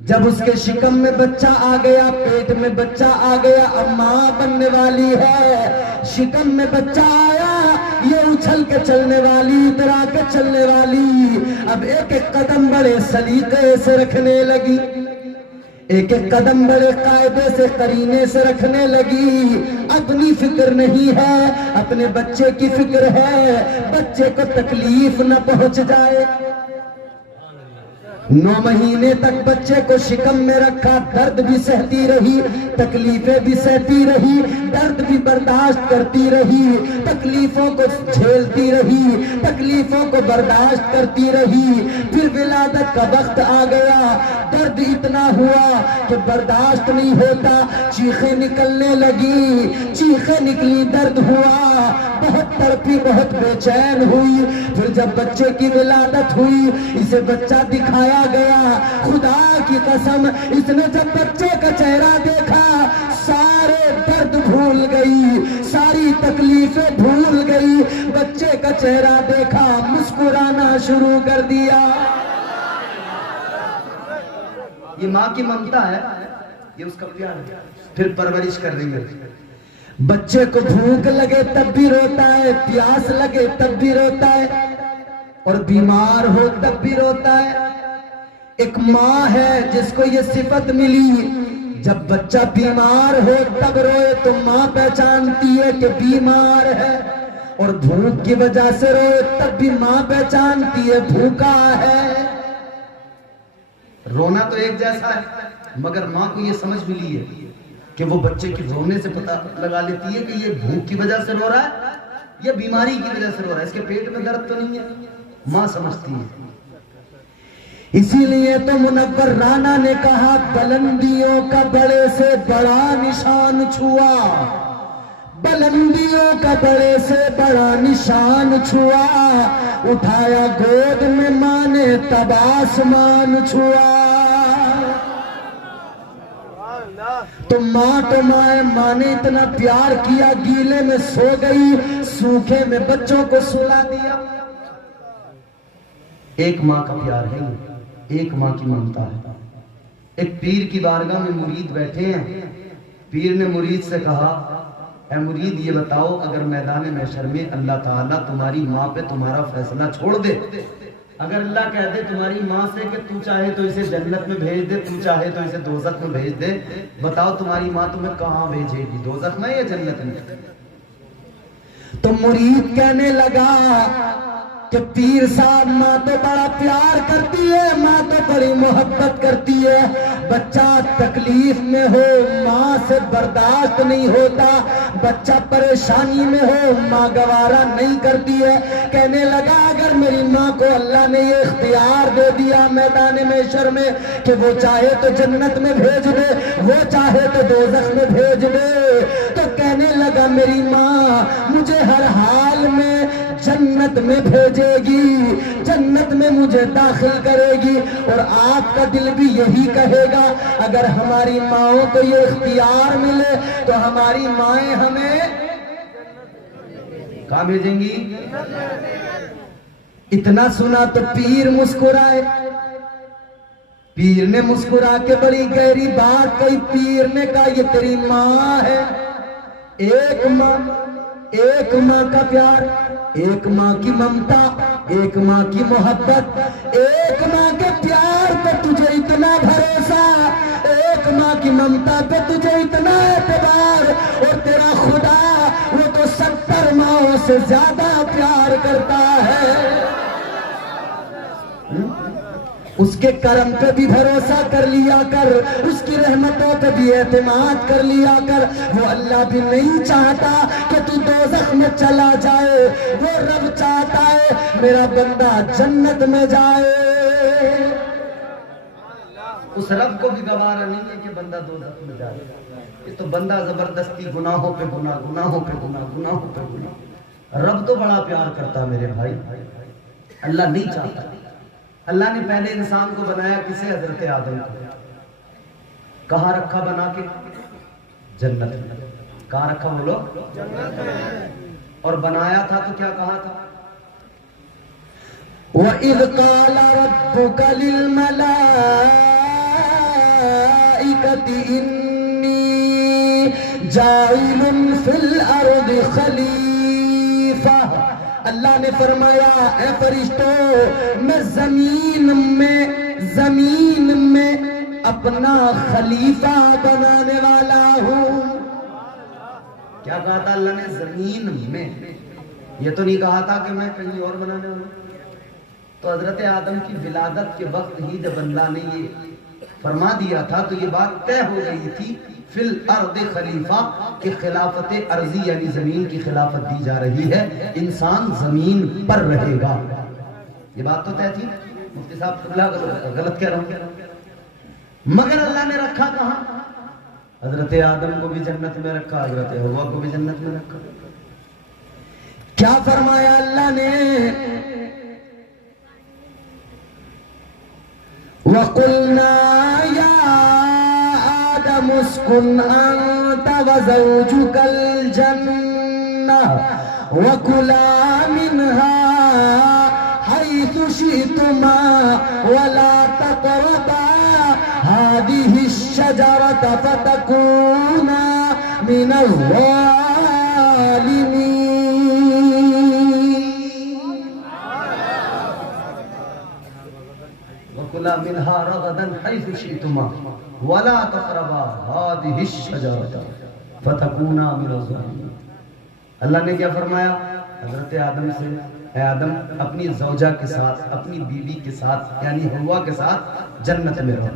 جب اس کے شکم میں بچہ آ گیا, پیٹ میں بچہ آ گیا, اب ماں بننے والی ہے. شکم میں بچہ آیا, یہ اچھل کے چلنے والی, اترا کے چلنے والی, اب ایک ایک قدم بڑے سلیقے سے رکھنے لگی, ایک ایک قدم بڑے قاعدے سے قرینے سے رکھنے لگی. اپنی فکر نہیں ہے, اپنے بچے کی فکر ہے, بچے کو تکلیف نہ پہنچ جائے. 9 مہینے تک بچے کو شکم میں رکھا, درد بھی سہتی رہی, تکلیفیں بھی سہتی رہی, درد بھی برداشت کرتی رہی, تکلیفوں کو جھیلتی رہی, تکلیفوں کو برداشت کرتی رہی. پھر ولادت کا وقت آ گیا, درد اتنا ہوا کہ برداشت نہیں ہوتا, چیخیں نکلنے لگی, چیخیں نکلی, درد ہوا, بہت تڑپی, بہت بے چین ہوئی. پھر جب بچے کی ولادت ہوئی, اسے بچہ دکھایا گیا. خدا کی قسم, اس نے جب بچے کا چہرہ دیکھا, سارے درد بھول گئی, ساری تکلیفیں بھول گئی. بچے کا چہرہ دیکھا, مسکرانا شروع کر دیا. یہ ماں کی ممتا ہے, یہ اس کا پیار ہے. پھر پرورش کر رہی ہے. بچے کو بھوک لگے تب بھی روتا ہے, پیاس لگے تب بھی روتا ہے, اور بیمار ہو تب بھی روتا ہے. ایک ماں ہے جس کو یہ صفت ملی, جب بچہ بیمار ہو تب روئے تو ماں پہچانتی ہے کہ بیمار ہے, اور بھوک کی وجہ سے روئے تب بھی ماں پہچانتی ہے بھوکا ہے. رونا تو ایک جیسا ہے, مگر ماں کو یہ سمجھ ملی ہے کہ وہ بچے کی رونے سے پتہ لگا لیتی ہے کہ یہ بھوک کی وجہ سے رو رہا ہے یہ بیماری کی وجہ سے رو رہا ہے، اس کے پیٹ میں درد تو نہیں ہے، ماں سمجھتی ہے۔ اسی لیے تو منور رانا نے کہا بلندیوں کا بڑے سے بڑا نشان چھوا، بلندیوں کا بڑے سے بڑا نشان چھوا، اٹھایا گود میں ماں نے تب آسمان چھوا۔ تو ماں ماں نے اتنا پیار کیا، گیلے میں سو گئی، سوکھے میں بچوں کو سلا دیا۔ ایک ماں کا پیار ہے، ایک ماں کی ممتا ہے۔ ایک پیر کی بارگاہ میں مرید بیٹھے ہیں، پیر نے مرید سے کہا اے مرید یہ بتاؤ اگر میدان محشر میں اللہ تعالیٰ تمہاری ماں پہ تمہارا فیصلہ چھوڑ دے، اگر اللہ کہہ دے تمہاری ماں سے کہ تو چاہے تو اسے جنت میں بھیج دے، تو چاہے تو اسے دوزخ میں بھیج دے، بتاؤ تمہاری ماں تمہیں کہاں بھیجے گی، دوزخ میں یا جنت میں؟ تو مرید کہنے لگا کہ پیر صاحب ماں تو بڑا پیار کرتی ہے، ماں تو بڑی محبت کرتی ہے، بچہ تکلیف میں ہو ماں سے برداشت نہیں ہوتا، بچہ پریشانی میں ہو ماں گوارا نہیں کرتی ہے۔ کہنے لگا اگر میری ماں کو اللہ نے یہ اختیار دے دیا میدان محشر میں کہ وہ چاہے تو جنت میں بھیج دے، وہ چاہے تو دوزخ میں بھیج دے، تو کہنے لگا میری ماں مجھے ہر حال میں جنت میں بھیجے گی، جنت میں مجھے داخل کرے گی، اور آپ کا دل بھی یہی کہے گا اگر ہماری ماؤں کو یہ اختیار ملے تو ہماری مائیں ہمیں کہاں بھیجیں گی؟ اتنا سنا تو پیر مسکرائے، پیر نے مسکرا کے بڑی گہری بات کہی، پیر نے کہا یہ تیری ماں ہے، ایک ماں کا پیار، ایک ماں کی ممتا، ایک ماں کی محبت، ایک ماں کے پیار پہ تجھے اتنا بھروسہ، ایک ماں کی ممتا پہ تجھے اتنا اعتبار، اور تیرا خدا وہ تو 70 ماؤں سے زیادہ پیار کرتا ہے۔ اس کے کرم پہ بھی بھروسہ کر لیا کر، اس کی رحمتوں پہ بھی اعتماد کر لیا کر، وہ اللہ بھی نہیں چاہتا کہ تو دوزخ میں چلا جائے، وہ رب چاہتا ہے میرا بندہ جنت میں جائے۔ اس رب کو بھی گوارا نہیں ہے کہ بندہ دوزخ میں جائے، یہ تو بندہ زبردستی گناہوں پہ گناہ، گناہوں پہ گناہ، گناہوں پہ گناہ۔ رب تو بڑا پیار کرتا میرے بھائی، اللہ نہیں چاہتا۔ اللہ نے پہلے انسان کو بنایا کسے؟ حضرت آدم کو۔ کہاں رکھا بنا کے؟ جنت میں۔ کہاں رکھا بولو؟ جنت میں۔ اور بنایا تھا تو کیا کہا تھا؟ وَإِذْ قَالَ رَبُّكَ لِلْمَلَائِكَةِ إِنِّي جَاعِلٌ فِي الْأَرْضِ خَلِيفَةً، اللہ نے فرمایا اے فرشتوں میں زمین میں اپنا خلیفہ بنانے والا ہوں۔ کیا کہا تھا اللہ نے؟ زمین میں، یہ تو نہیں کہا تھا کہ میں کہیں اور بنانے والا ہوں۔ تو حضرت آدم کی ولادت کے وقت ہی جب اللہ نے یہ فرما دیا تھا تو یہ بات طے ہو گئی تھی فی الارض خلیفہ، کہ خلافت ارضی یعنی زمین کی خلافت دی جا رہی ہے، انسان زمین پر رہے گا۔ یہ بات تو طے تھی۔ مفتی صاحب غلط کہہ رہا ہوں؟ مگر اللہ نے رکھا کہاں؟ حضرت آدم کو بھی جنت میں رکھا، حضرت حوا کو بھی جنت میں رکھا۔ کیا فرمایا اللہ نے؟ وَقُلْنَا يَا آدَمُ اسْكُنْ أَنْتَ وَزَوْجُكَ الْجَنَّةَ وَكُلَا مِنْهَا حَيْثُ شِئْتُمَا وَلَا تَقْرَبَا هَذِهِ الشَّجَرَةَ فَتَكُونَا مِنَ الظَّالِمِينَ۔ وَكُلَا مِنْهَا رَغَدًا حَيْثُ شِئْتُمَا وَلَا تَقْرَبَا هَذِهِ الشَّجَرَةَ فَتَكُونَا مِنَ الظَّالِمِينَ۔ اللہ نے کیا فرمایا حضرت آدم سے؟ اے آدم اپنی زوجہ کے ساتھ، اپنی بیوی کے ساتھ یعنی حوا کے ساتھ جنت میں رہو۔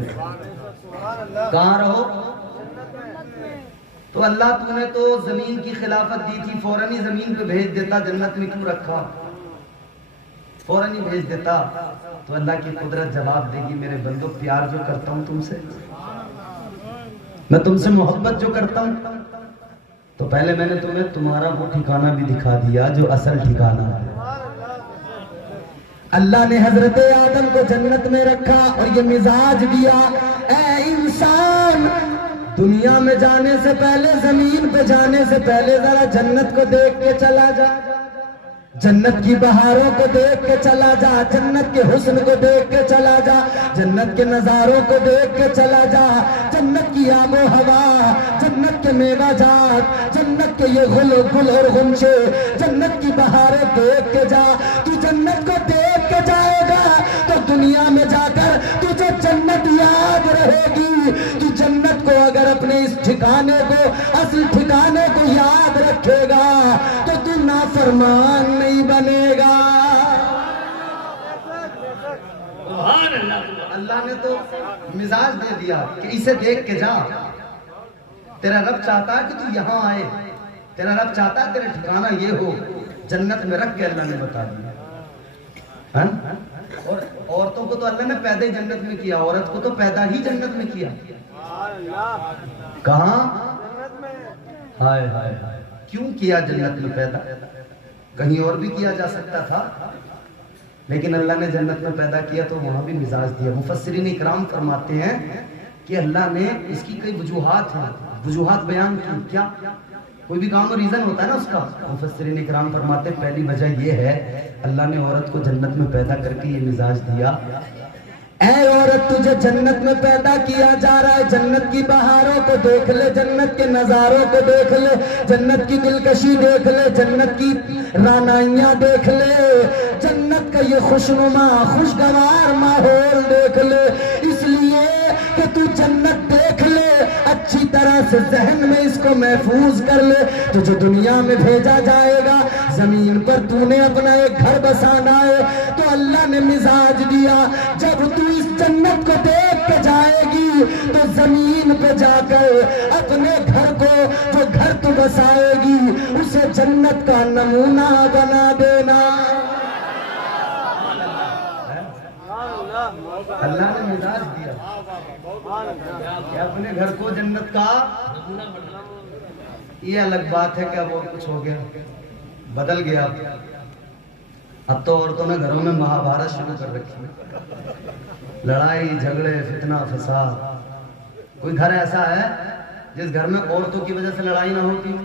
کہاں رہو؟ تو اللہ تو نے تو زمین کی خلافت دی تھی، فوراً ہی زمین پہ بھیج دیتا، جنت میں کیوں رکھا؟ فوراً ہی بھیج دیتا تو اللہ کی قدرت جواب دے گی میرے بندو پیار جو کرتا ہوں تم سے، میں تم سے محبت جو کرتا ہوں، تو پہلے میں نے تمہیں تمہارا وہ ٹھکانہ بھی دکھا دیا جو اصل ٹھکانہ ہے۔ اللہ نے حضرت آدم کو جنت میں رکھا اور یہ مزاج دیا، اے انسان دنیا میں جانے سے پہلے، زمین پہ جانے سے پہلے ذرا جنت کو دیکھ کے چلا جا، جنت کی بہاروں کو دیکھ کے چلا جا، جنت کے حسن کو دیکھ کے چلا جا، جنت کے نظاروں کو دیکھ کے چلا جا، جنت کی آب و ہوا، جنت کے میوہ جات، جنت کے یہ گل اور غنچے، جنت کی بہاریں دیکھ کے جا۔ تو جنت کو دیکھ کے جائے گا تو دنیا میں جا کر تجھے جنت یاد رہے گی۔ تو جنت کو اگر اپنے اس ٹھکانے کو، اصل ٹھکانے کو یاد رکھے گا تو تو نافرمان نہیں بنے گا۔ اللہ نے تو مزاج دے دیا کہ اسے دیکھ کے جا، تیرا رب چاہتا ہے کہ تو یہاں آئے، تیرا رب چاہتا ہے تیرا ٹھکانہ یہ ہو، جنت میں رکھ کے اللہ نے بتا دیا۔ اور عورتوں کو تو اللہ نے پیدا ہی جنت میں کیا، عورت کو تو پیدا ہی جنت میں کیا۔ کہاں؟ ہائے ہائے ہائے، کیوں کیا جنت میں پیدا؟ کہیں اور بھی کیا جا سکتا تھا، لیکن اللہ نے جنت میں پیدا کیا تو وہاں بھی مزاج دیا۔ مفسرین اکرام فرماتے ہیں کہ اللہ نے اس کی کئی وجوہات ہیں، وجوہات بیان کی۔ کیا؟ کوئی بھی کام اور ریزن ہوتا ہے نا اس کا۔ مفسرین اکرام فرماتے ہیں پہلی وجہ یہ ہے اللہ نے عورت کو جنت میں پیدا کر کے یہ مزاج دیا، اے عورت تجھے جنت میں پیدا کیا جا رہا ہے، جنت کی بہاروں کو دیکھ لے، جنت کے نظاروں کو دیکھ لے، جنت کی دلکشی دیکھ لے، جنت کی رانائیاں دیکھ لے، جنت کا یہ خوشنما خوشگوار ماحول دیکھ لے، اس لیے کہ تو جنت دیکھ لے، اچھی طرح سے ذہن میں اس کو محفوظ کر لے۔ تجھے دنیا میں بھیجا جائے گا، زمین پر تو نے اپنا ایک گھر بسانا ہے، تو اللہ نے مزاج دیا جب تو اس جنت کو دیکھ کے جائے گی تو زمین پہ جا کر اپنے گھر کو، جو گھر تو بسائے گی، اسے جنت کا نمونہ بنا دینا۔ اللہ نے مزاج دیا کہ اپنے گھر کو جنت کا، یہ الگ بات ہے کہ اب اور کچھ ہو گیا، بدل گیا۔ اب تو عورتوں نے گھروں میں مہابھارت شروع کر رکھی، لڑائی جھگڑے فتنہ فساد۔ کوئی گھر ایسا ہے جس گھر میں عورتوں کی وجہ سے لڑائی نہ ہوتی؟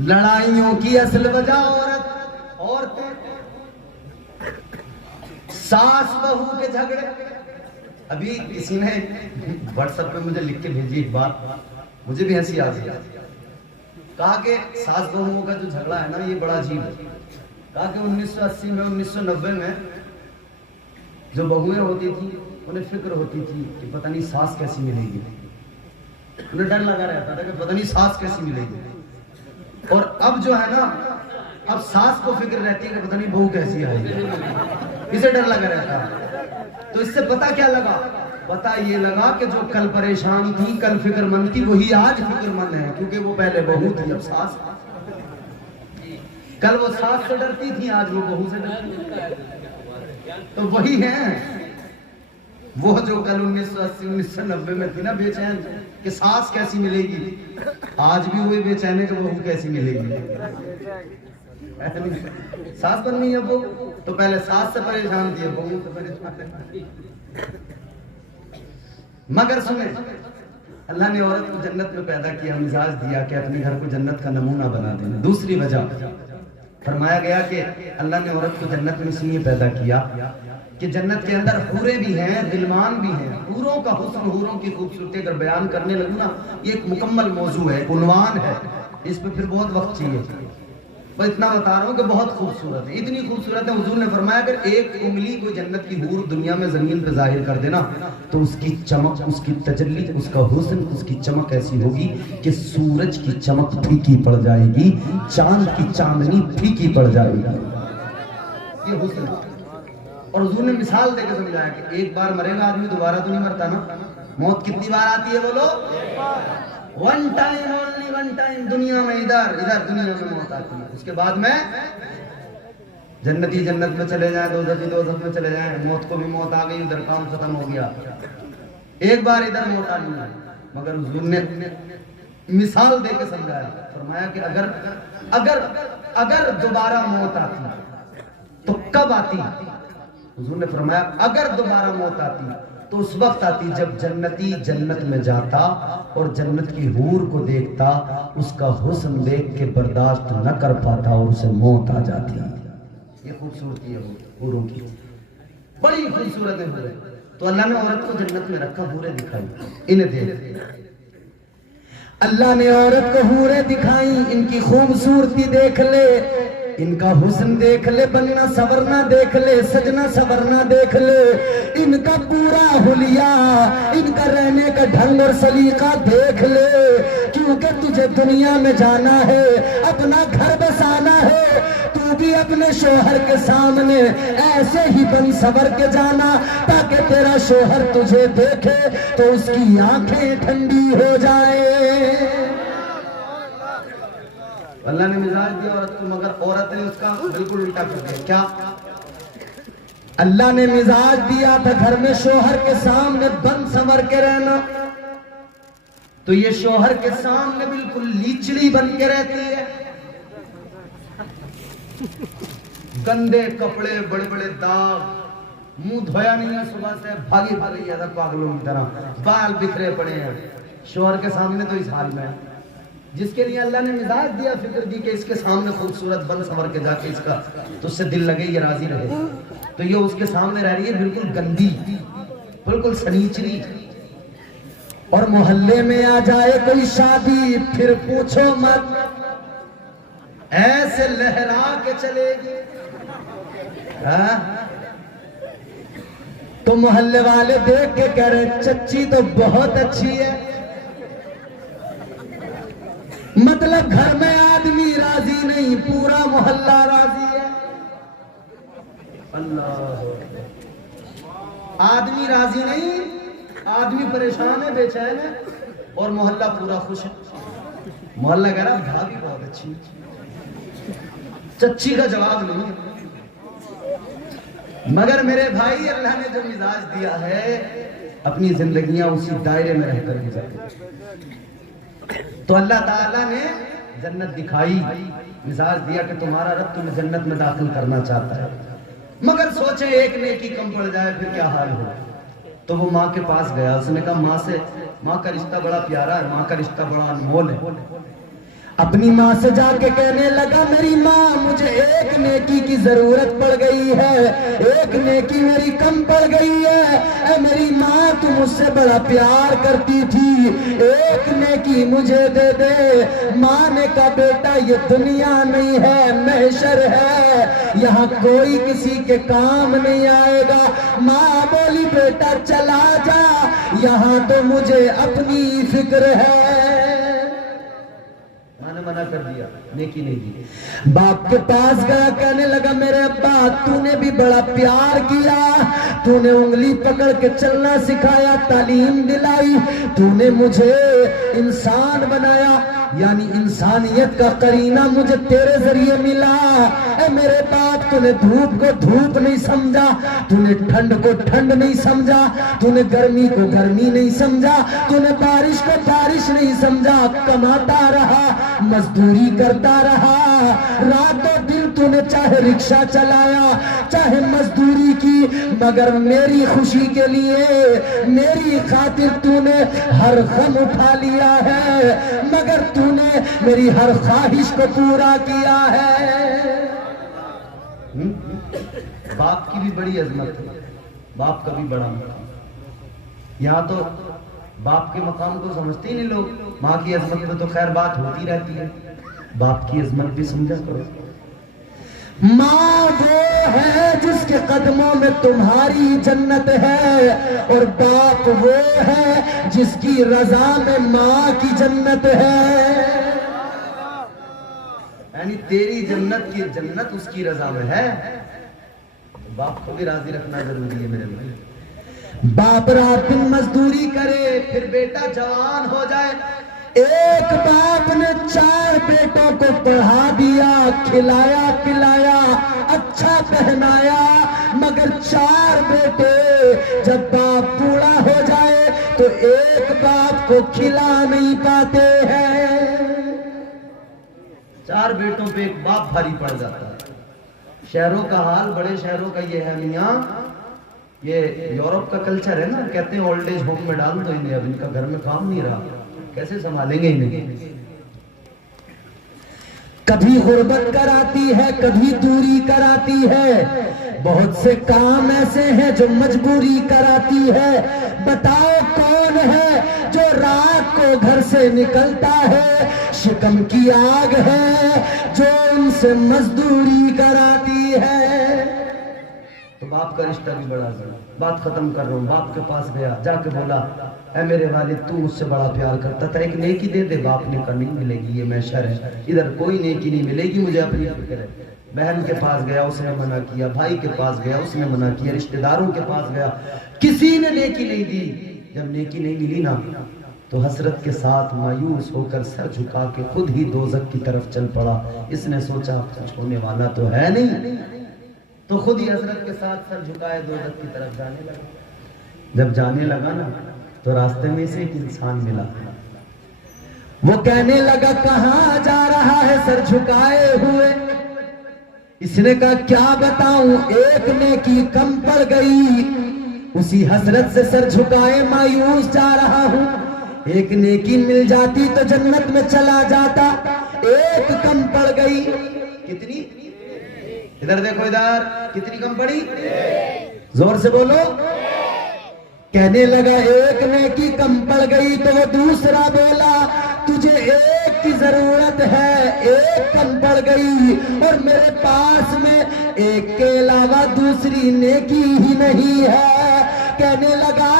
لڑائیوں کی اصل وجہ عورتیں، ساس بہو کے جھگڑے۔ ابھی کسی نے واٹس ایپ پہ مجھے لکھ کے بھیجی ایک بات، مجھے بھی ہنسی آ گئی۔ کہا کہ ساس بہوؤں کا جو جھگڑا ہے نا یہ بڑا عجیب ہے۔ کہا کہ 1980 میں 1990 میں جو بہویں ہوتی تھی انہیں فکر ہوتی تھی کہ پتہ نہیں ساس کیسی ملے گی، انہیں ڈر لگا رہتا تھا کہ پتہ نہیں ساس کیسی ملے گی۔ اور اب جو ہے نا، اب ساس کو فکر رہتی ہے کہ پتہ نہیں بہو کیسی آئے گی، اسے ڈر لگا رہتا ہے۔ تو اس سے پتہ کیا لگا؟ پتہ یہ لگا کہ جو کل پریشان تھی، کل فکر مند تھی، وہی آج فکر مند ہے، کیونکہ وہ پہلے بہو تھی اب ساس۔ کل وہ ساس سے ڈرتی تھی، آج وہ بہو سے ڈرتی۔ تو وہی ہیں وہ جو کل 1980 1990 میں تھی نا بے چین کہ ساس کیسی ملے گی، آج بھی وہی بے چین ہے کہ بہو کیسی ملے گی۔ ساس بننی ہے وہ تو پہلے ساس سے پریشان تھی، بہو سے پریشان ہے۔ مگر سنیں، اللہ نے عورت کو جنت میں پیدا کیا، مزاج دیا کہ اپنے گھر کو جنت کا نمونہ بنا دینا۔ دوسری وجہ فرمایا گیا کہ اللہ نے عورت کو جنت میں اس لیے پیدا کیا کہ جنت کے اندر حوریں بھی ہیں، غلمان بھی ہیں۔ حوروں کا حسن، حوروں کی خوبصورتی اگر بیان کرنے لگوں نا، یہ ایک مکمل موضوع ہے، ایک عنوان ہے، اس پہ پھر بہت وقت چاہیے۔ میں اتنا بتا رہا ہوں کہ بہت خوبصورت ہے، اتنی خوبصورت ہے، حضور نے فرمایا اگر ایک انگلی کوئی جنت کی حور دنیا میں زمین پہ ظاہر کر دینا تو اس کی چمک، اس کی تجلی، اس کا حسن، اس کی چمک ایسی ہوگی کہ سورج کی چمک پھیکی پڑ جائے گی، چاند کی چاندنی پھیکی پڑ جائے گی۔ یہ حسن، اور حضور نے مثال دے کے سمجھایا کہ ایک بار مرے گا آدمی، دوبارہ تو نہیں مرتا نا۔ موت کتنی بار آتی ہے بولو؟ One time only one time دنیا میں ادھر دنیا میں موت آتی ہے، اس کے بعد میں جنتی جنت میں چلے جائیں، دوزخی دوزخ میں چلے جائیں، موت کو بھی موت آ گئی، ادھر کام ختم ہو گیا، ایک بار ادھر موت آنی ہے۔ مگر حضور نے مثال دے کے سمجھایا، فرمایا کہ اگر دوبارہ موت آتی تو کب آتی؟ حضور نے فرمایا اگر دوبارہ موت آتی تو اس وقت آتی جب جنتی جنت میں جاتا اور جنت کی حور کو دیکھتا، اس کا حسن دیکھ کے برداشت نہ کر پاتا اور اسے موت آ جاتی۔ یہ خوبصورتی ہے حوروں کی، بڑی خوبصورت ہے۔ تو اللہ نے عورت کو جنت میں رکھا، حوریں دکھائی، انہیں دیکھ۔ اللہ نے عورت کو حوریں دکھائی، ان کی خوبصورتی دیکھ لے، ان کا حسن دیکھ لے، بننا سورنا دیکھ لے، سجنا سورنا دیکھ لے، ان کا پورا حلیہ، ان کا رہنے کا ڈھنگ اور سلیقہ دیکھ لے، کیونکہ تجھے دنیا میں جانا ہے، اپنا گھر بسانا ہے، تو بھی اپنے شوہر کے سامنے ایسے ہی بن سور کے جانا تاکہ تیرا شوہر تجھے دیکھے تو اس کی آنکھیں ٹھنڈی ہو جائیں۔ اللہ نے مزاج دیا عورت کو، مگر عورت نے اس کا بالکل الٹا کر دیا۔ کیا؟ اللہ نے مزاج دیا تھا گھر میں شوہر کے سامنے بن سنور کے رہنا، تو یہ شوہر کے سامنے بالکل لیچڑی بن کے رہتی ہے، گندے کپڑے، بڑے بڑے داغ، منہ دھویا نہیں ہے صبح سے، بھاگی بھاگی ہے پاگلوں کی طرح، بال بکھرے پڑے ہیں، شوہر کے سامنے تو اس حال میں ہے۔ جس کے لیے اللہ نے مزاج دیا، فکر دی کہ اس کے سامنے خوبصورت بن سنور کے جا کے اس کا تو اس سے دل لگے، یہ راضی رہے، تو یہ اس کے سامنے رہ رہی ہے بالکل گندی، بالکل سنیچری۔ اور محلے میں آ جائے کوئی شادی، پھر پوچھو مت، ایسے لہرا کے چلے گی، تو محلے والے دیکھ کے کہہ رہے چچی تو بہت اچھی ہے، مطلب گھر میں آدمی راضی نہیں، پورا محلہ راضی ہے۔ اللہ، آدمی راضی نہیں، آدمی پریشان ہے، بے چین ہے، اور محلہ پورا خوش ہے۔ محلہ کہہ رہا بھابھی بہت اچھی، چچی کا جواب نہیں۔ مگر میرے بھائی، اللہ نے جو مزاج دیا ہے، اپنی زندگیاں اسی دائرے میں رہ کر گزاریں۔ تو اللہ تعالیٰ نے جنت دکھائی، مزاج دیا کہ تمہارا رب تمہیں جنت میں داخل کرنا چاہتا ہے، مگر سوچے ایک نیکی کم پڑ جائے پھر کیا حال ہو۔ تو وہ ماں کے پاس گیا، اس نے کہا ماں کا رشتہ بڑا پیارا ہے، ماں کا رشتہ بڑا انمول ہے۔ اپنی ماں سے جا کے کہنے لگا میری ماں مجھے ایک نیکی کی ضرورت پڑ گئی ہے، ایک نیکی میری کم پڑ گئی ہے، اے میری ماں تو مجھ سے بڑا پیار کرتی تھی، ایک نیکی مجھے دے دے۔ ماں نے کہا بیٹا یہ دنیا نہیں ہے، محشر ہے، یہاں کوئی کسی کے کام نہیں آئے گا۔ ماں بولی بیٹا چلا جا، یہاں تو مجھے اپنی فکر ہے۔ منع کر دیا، نیکی نہیں دی۔ باپ کے پاس گیا، کہنے لگا میرے ابا تو نے بھی بڑا پیار کیا، تو نے انگلی پکڑ کے چلنا سکھایا، تعلیم دلائی، تو نے مجھے انسان بنایا، یعنی انسانیت کا قرینہ مجھے تیرے ذریعے ملا۔ اے میرے باپ تو نے دھوپ کو دھوپ نہیں سمجھا، تو نے ٹھنڈ کو ٹھنڈ نہیں سمجھا، تو نے گرمی کو گرمی نہیں سمجھا، تو نے بارش کو بارش نہیں سمجھا، کماتا رہا، مزدوری کرتا رہا، رات و دن تو نے چاہے رکشہ چلایا، چاہے مزدوری کی، مگر میری خوشی کے لیے، میری خاطر تو نے ہر غم اٹھا لیا ہے، مگر تو نے میری ہر خواہش کو پورا کیا ہے۔ باپ کی بھی بڑی عظمت ہے، باپ کا بھی بڑا مقام۔ یہاں تو باپ کے مقام کو سمجھتے ہی نہیں لوگ، ماں کی عظمت میں تو خیر بات ہوتی رہتی ہے، باپ کی عظمت بھی سمجھا کرو۔ ماں وہ ہے جس کے قدموں میں تمہاری جنت ہے، اور باپ وہ ہے جس کی رضا میں ماں کی جنت ہے، یعنی تیری جنت کی جنت اس کی رضا میں ہے، باپ کو بھی راضی رکھنا ضروری ہے میرے بھائی۔ باپ رات دن مزدوری کرے، پھر بیٹا جوان ہو جائے، ایک باپ نے 4 بیٹوں کو پڑھا دیا، کھلایا پلایا، اچھا پہنایا، مگر 4 بیٹے جب باپ بوڑھا ہو جائے تو ایک باپ کو کھلا نہیں پاتے ہیں۔ 4 بیٹوں پہ ایک باپ بھاری پڑ جاتا ہے۔ شہروں کا حال، بڑے شہروں کا یہ ہے میاں، یہ یورپ کا کلچر ہے نا، کہتے ہیں اولڈ ایج ہوم میں ڈال دو انہیں، اب ان کا گھر میں کام نہیں رہا، کیسے سنبھالیں گے انہیں؟ کبھی غربت کراتی ہے، کبھی دوری کراتی ہے، بہت سے کام ایسے ہیں جو مجبوری کراتی ہے۔ بتاؤ کون ہے جو رات کو گھر سے نکلتا ہے؟ شکم کی آگ ہے جو ان سے مزدوری کراتی ہے۔ تو باپ کا رشتہ بھی بڑا ضرور۔ بات ختم کر رہا ہوں۔ باپ کے پاس گیا، جا کے بولا اے میرے والد تو مجھ سے بڑا پیار کرتا تھا، ایک نیکی دے دے۔ باپ نے کہا نہیں ملے گی، یہ محشر ہے، ادھر کوئی نیکی نہیں ملے گی، مجھے اپنی فکر ہے۔ بہن کے پاس گیا، اس نے منع کیا، بھائی کے پاس گیا، اس نے منع کیا، رشتہ داروں کے پاس گیا، کسی نے نیکی نہیں دی۔ جب نیکی نہیں ملی نا تو حسرت کے ساتھ مایوس ہو کر سر جھکا کے خود ہی دوزخ کی طرف چل پڑا۔ اس نے سوچا کچھ ہونے والا تو ہے نہیں، تو خود ہی حسرت کے ساتھ سر جھکائے دوزخ کی طرف جانے لگا۔ جب جانے لگا نا تو راستے میں سے ایک انسان ملا، وہ کہنے لگا کہاں جا رہا ہے سر جھکائے ہوئے؟ اس نے کہا کیا بتاؤں، ایک نیکی کم پڑ گئی، اسی حسرت سے سر جھکائے مایوس جا رہا ہوں۔ ایک نیکی مل جاتی تو جنت میں چلا جاتا، ایک کم پڑ گئی۔ کتنی؟ ادھر دیکھو، ادھر کتنی کم پڑی؟ زور سے بولو۔ کہنے لگا ایک نیکی کم پڑ گئی، تو وہ دوسرا بولا تجھے ایک کی ضرورت ہے، ایک کم پڑ گئی، اور میرے پاس میں ایک کے علاوہ دوسری نیکی ہی نہیں ہے۔ کہنے لگا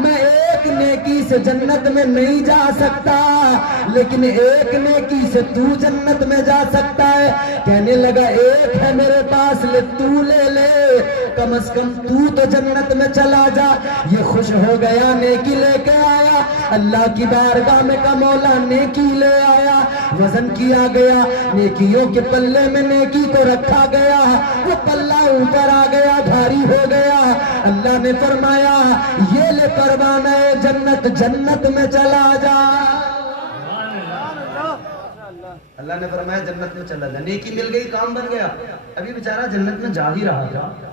میں ایک نیکی سے جنت میں نہیں جا سکتا، لیکن ایک نیکی سے تو جنت میں جا سکتا ہے۔ کہنے لگا ایک ہے میرے پاس، لے تو لے لے، کم از کم تو تو جنت میں چلا جا۔ یہ خوش ہو گیا، نیکی لے کے آیا، اللہ کی بارگاہ میں کا مولا نیکی لے آیا، وزن کیا گیا، نیکیوں کے پلے میں نیکی کو رکھا گیا، وہ پلہ اوپر آ گیا، بھاری ہو گیا۔ اللہ نے فرمایا یہ لے پروانہ جنت، جنت میں چلا جا۔ اللہ نے فرمایا جنت میں چلا جا۔ نیکی مل گئی، کام بن گیا، ابھی بیچارہ جنت میں جا ہی رہا تھا،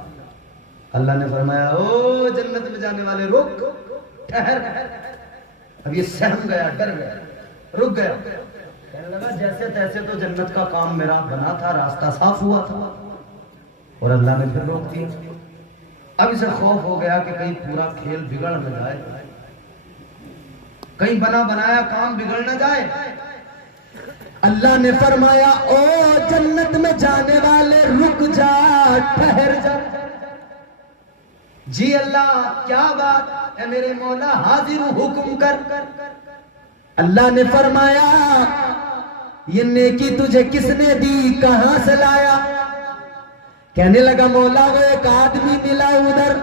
اللہ نے فرمایا او جنت میں جانے والے رک، ٹھہر۔ اب یہ سہم گیا، ڈر گیا، رک گیا، کہنے لگا جیسے تیسے تو جنت کا کام میرا بنا تھا، راستہ صاف ہوا تھا، اور اللہ نے پھر روک دیا۔ اب اسے خوف ہو گیا کہ کہیں پورا کھیل بگڑ نہ جائے، کہیں بنا بنایا کام بگڑ نہ جائے۔ اللہ نے فرمایا او جنت میں جانے والے رک جا، ٹھہر جا۔ جی اللہ کیا بات ہے میرے مولا، حاضر ہوں، حکم کر۔ اللہ نے فرمایا یہ نیکی تجھے کس نے دی، کہاں سے لایا؟ کہنے لگا مولا وہ ایک آدمی ملا ادھر،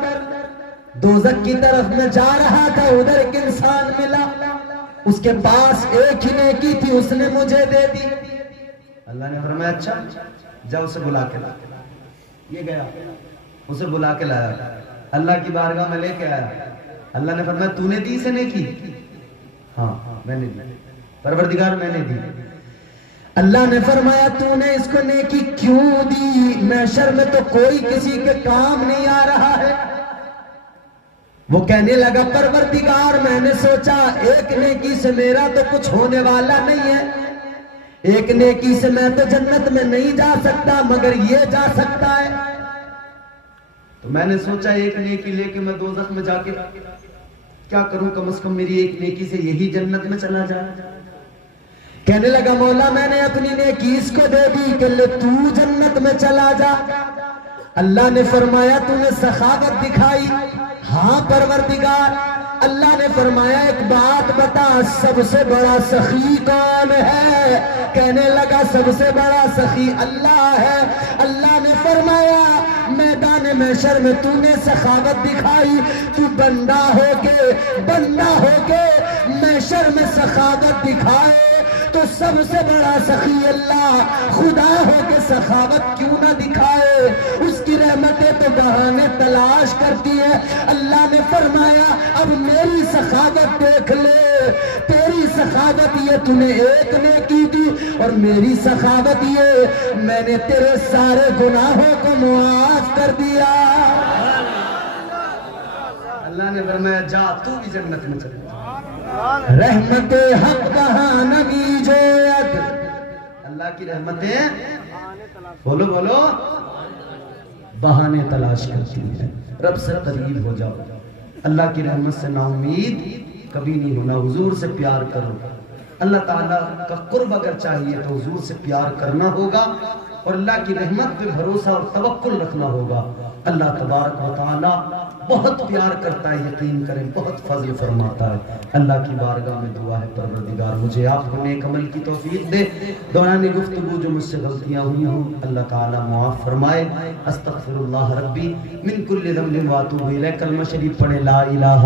دوزخ کی طرف میں جا رہا تھا، ادھر ایک انسان ملا، اس کے پاس ایک ہی نیکی تھی، اس نے مجھے دے دی۔ اللہ نے فرمایا اچھا جا اسے بلا کے لا۔ یہ گیا، اسے بلا کے لایا، اللہ کی بارگاہ میں لے کے آیا۔ اللہ نے فرمایا تو نے دی اسے نیکی؟ ہاں میں نے دی، پروردگار میں نے دی۔ اللہ نے فرمایا تو نے اس کو نیکی کیوں دی؟ محشر میں تو کوئی کسی کے کام نہیں آ رہا ہے۔ وہ کہنے لگا پروردگار میں نے سوچا ایک نیکی سے میرا تو کچھ ہونے والا نہیں ہے، ایک نیکی سے میں تو جنت میں نہیں جا سکتا، مگر یہ جا سکتا ہے، تو میں نے سوچا ایک نیکی لے کے میں دوزخ میں جا کے کیا کروں، کم از کم میری ایک نیکی سے یہی جنت میں چلا جائے۔ کہنے لگا مولا میں نے اپنی نیکی اس کو دے دی کہ لے تو جنت میں چلا جا۔ اللہ نے فرمایا تو نے سخاوت دکھائی؟ ہاں پروردگار۔ اللہ نے فرمایا ایک بات بتا، سب سے بڑا سخی کون ہے؟ کہنے لگا سب سے بڑا سخی اللہ ہے۔ اللہ نے فرمایا میدان محشر میں تو نے سخاوت دکھائی، تو بندہ ہو کے محشر میں سخاوت دکھائے تو سب سے بڑا سخی اللہ خدا ہو کے سخاوت کیوں نہ دکھائے؟ اس کی رحمتیں تو بہانے تلاش کرتی ہے۔ اللہ نے فرمایا اب میری سخاوت دیکھ لے، تیری سخاوت یہ تو نے ایک نے کی تھی، اور میری سخاوت یہ میں نے تیرے سارے گناہوں کو معاف کر دیا۔ اللہ نے فرمایا جا تو بھی جنت میں چلے جا۔ رحمت حق کہاں نمی جوید، اللہ کی رحمتیں بولو بہانے تلاش کرتی ہیں۔ رب سے قریب ہو جاؤ، اللہ کی رحمت سے نا امید کبھی نہیں ہونا، حضور سے پیار کرو۔ اللہ تعالیٰ کا قرب اگر چاہیے تو حضور سے پیار کرنا ہوگا، اور اللہ کی رحمت پہ بھروسہ اور توکل رکھنا ہوگا۔ اللہ تبارک و تعالیٰ بہت پیار کرتا ہے، یقین کریں بہت فضل فرماتا ہے۔ اللہ کی بارگاہ میں دعا ہے پروردگار مجھے آپ کو نیک عمل کی توفیق دے۔ دوران گفتگو جو مجھ سے غلطیاں ہوئی ہوں اللہ تعالیٰ معاف فرمائے۔ استغفر اللہ ربی من کل ذنب واتوب الیہ۔ کلمہ شریف پڑھے لا الہ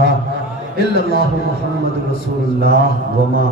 الا اللہ محمد رسول اللہ وما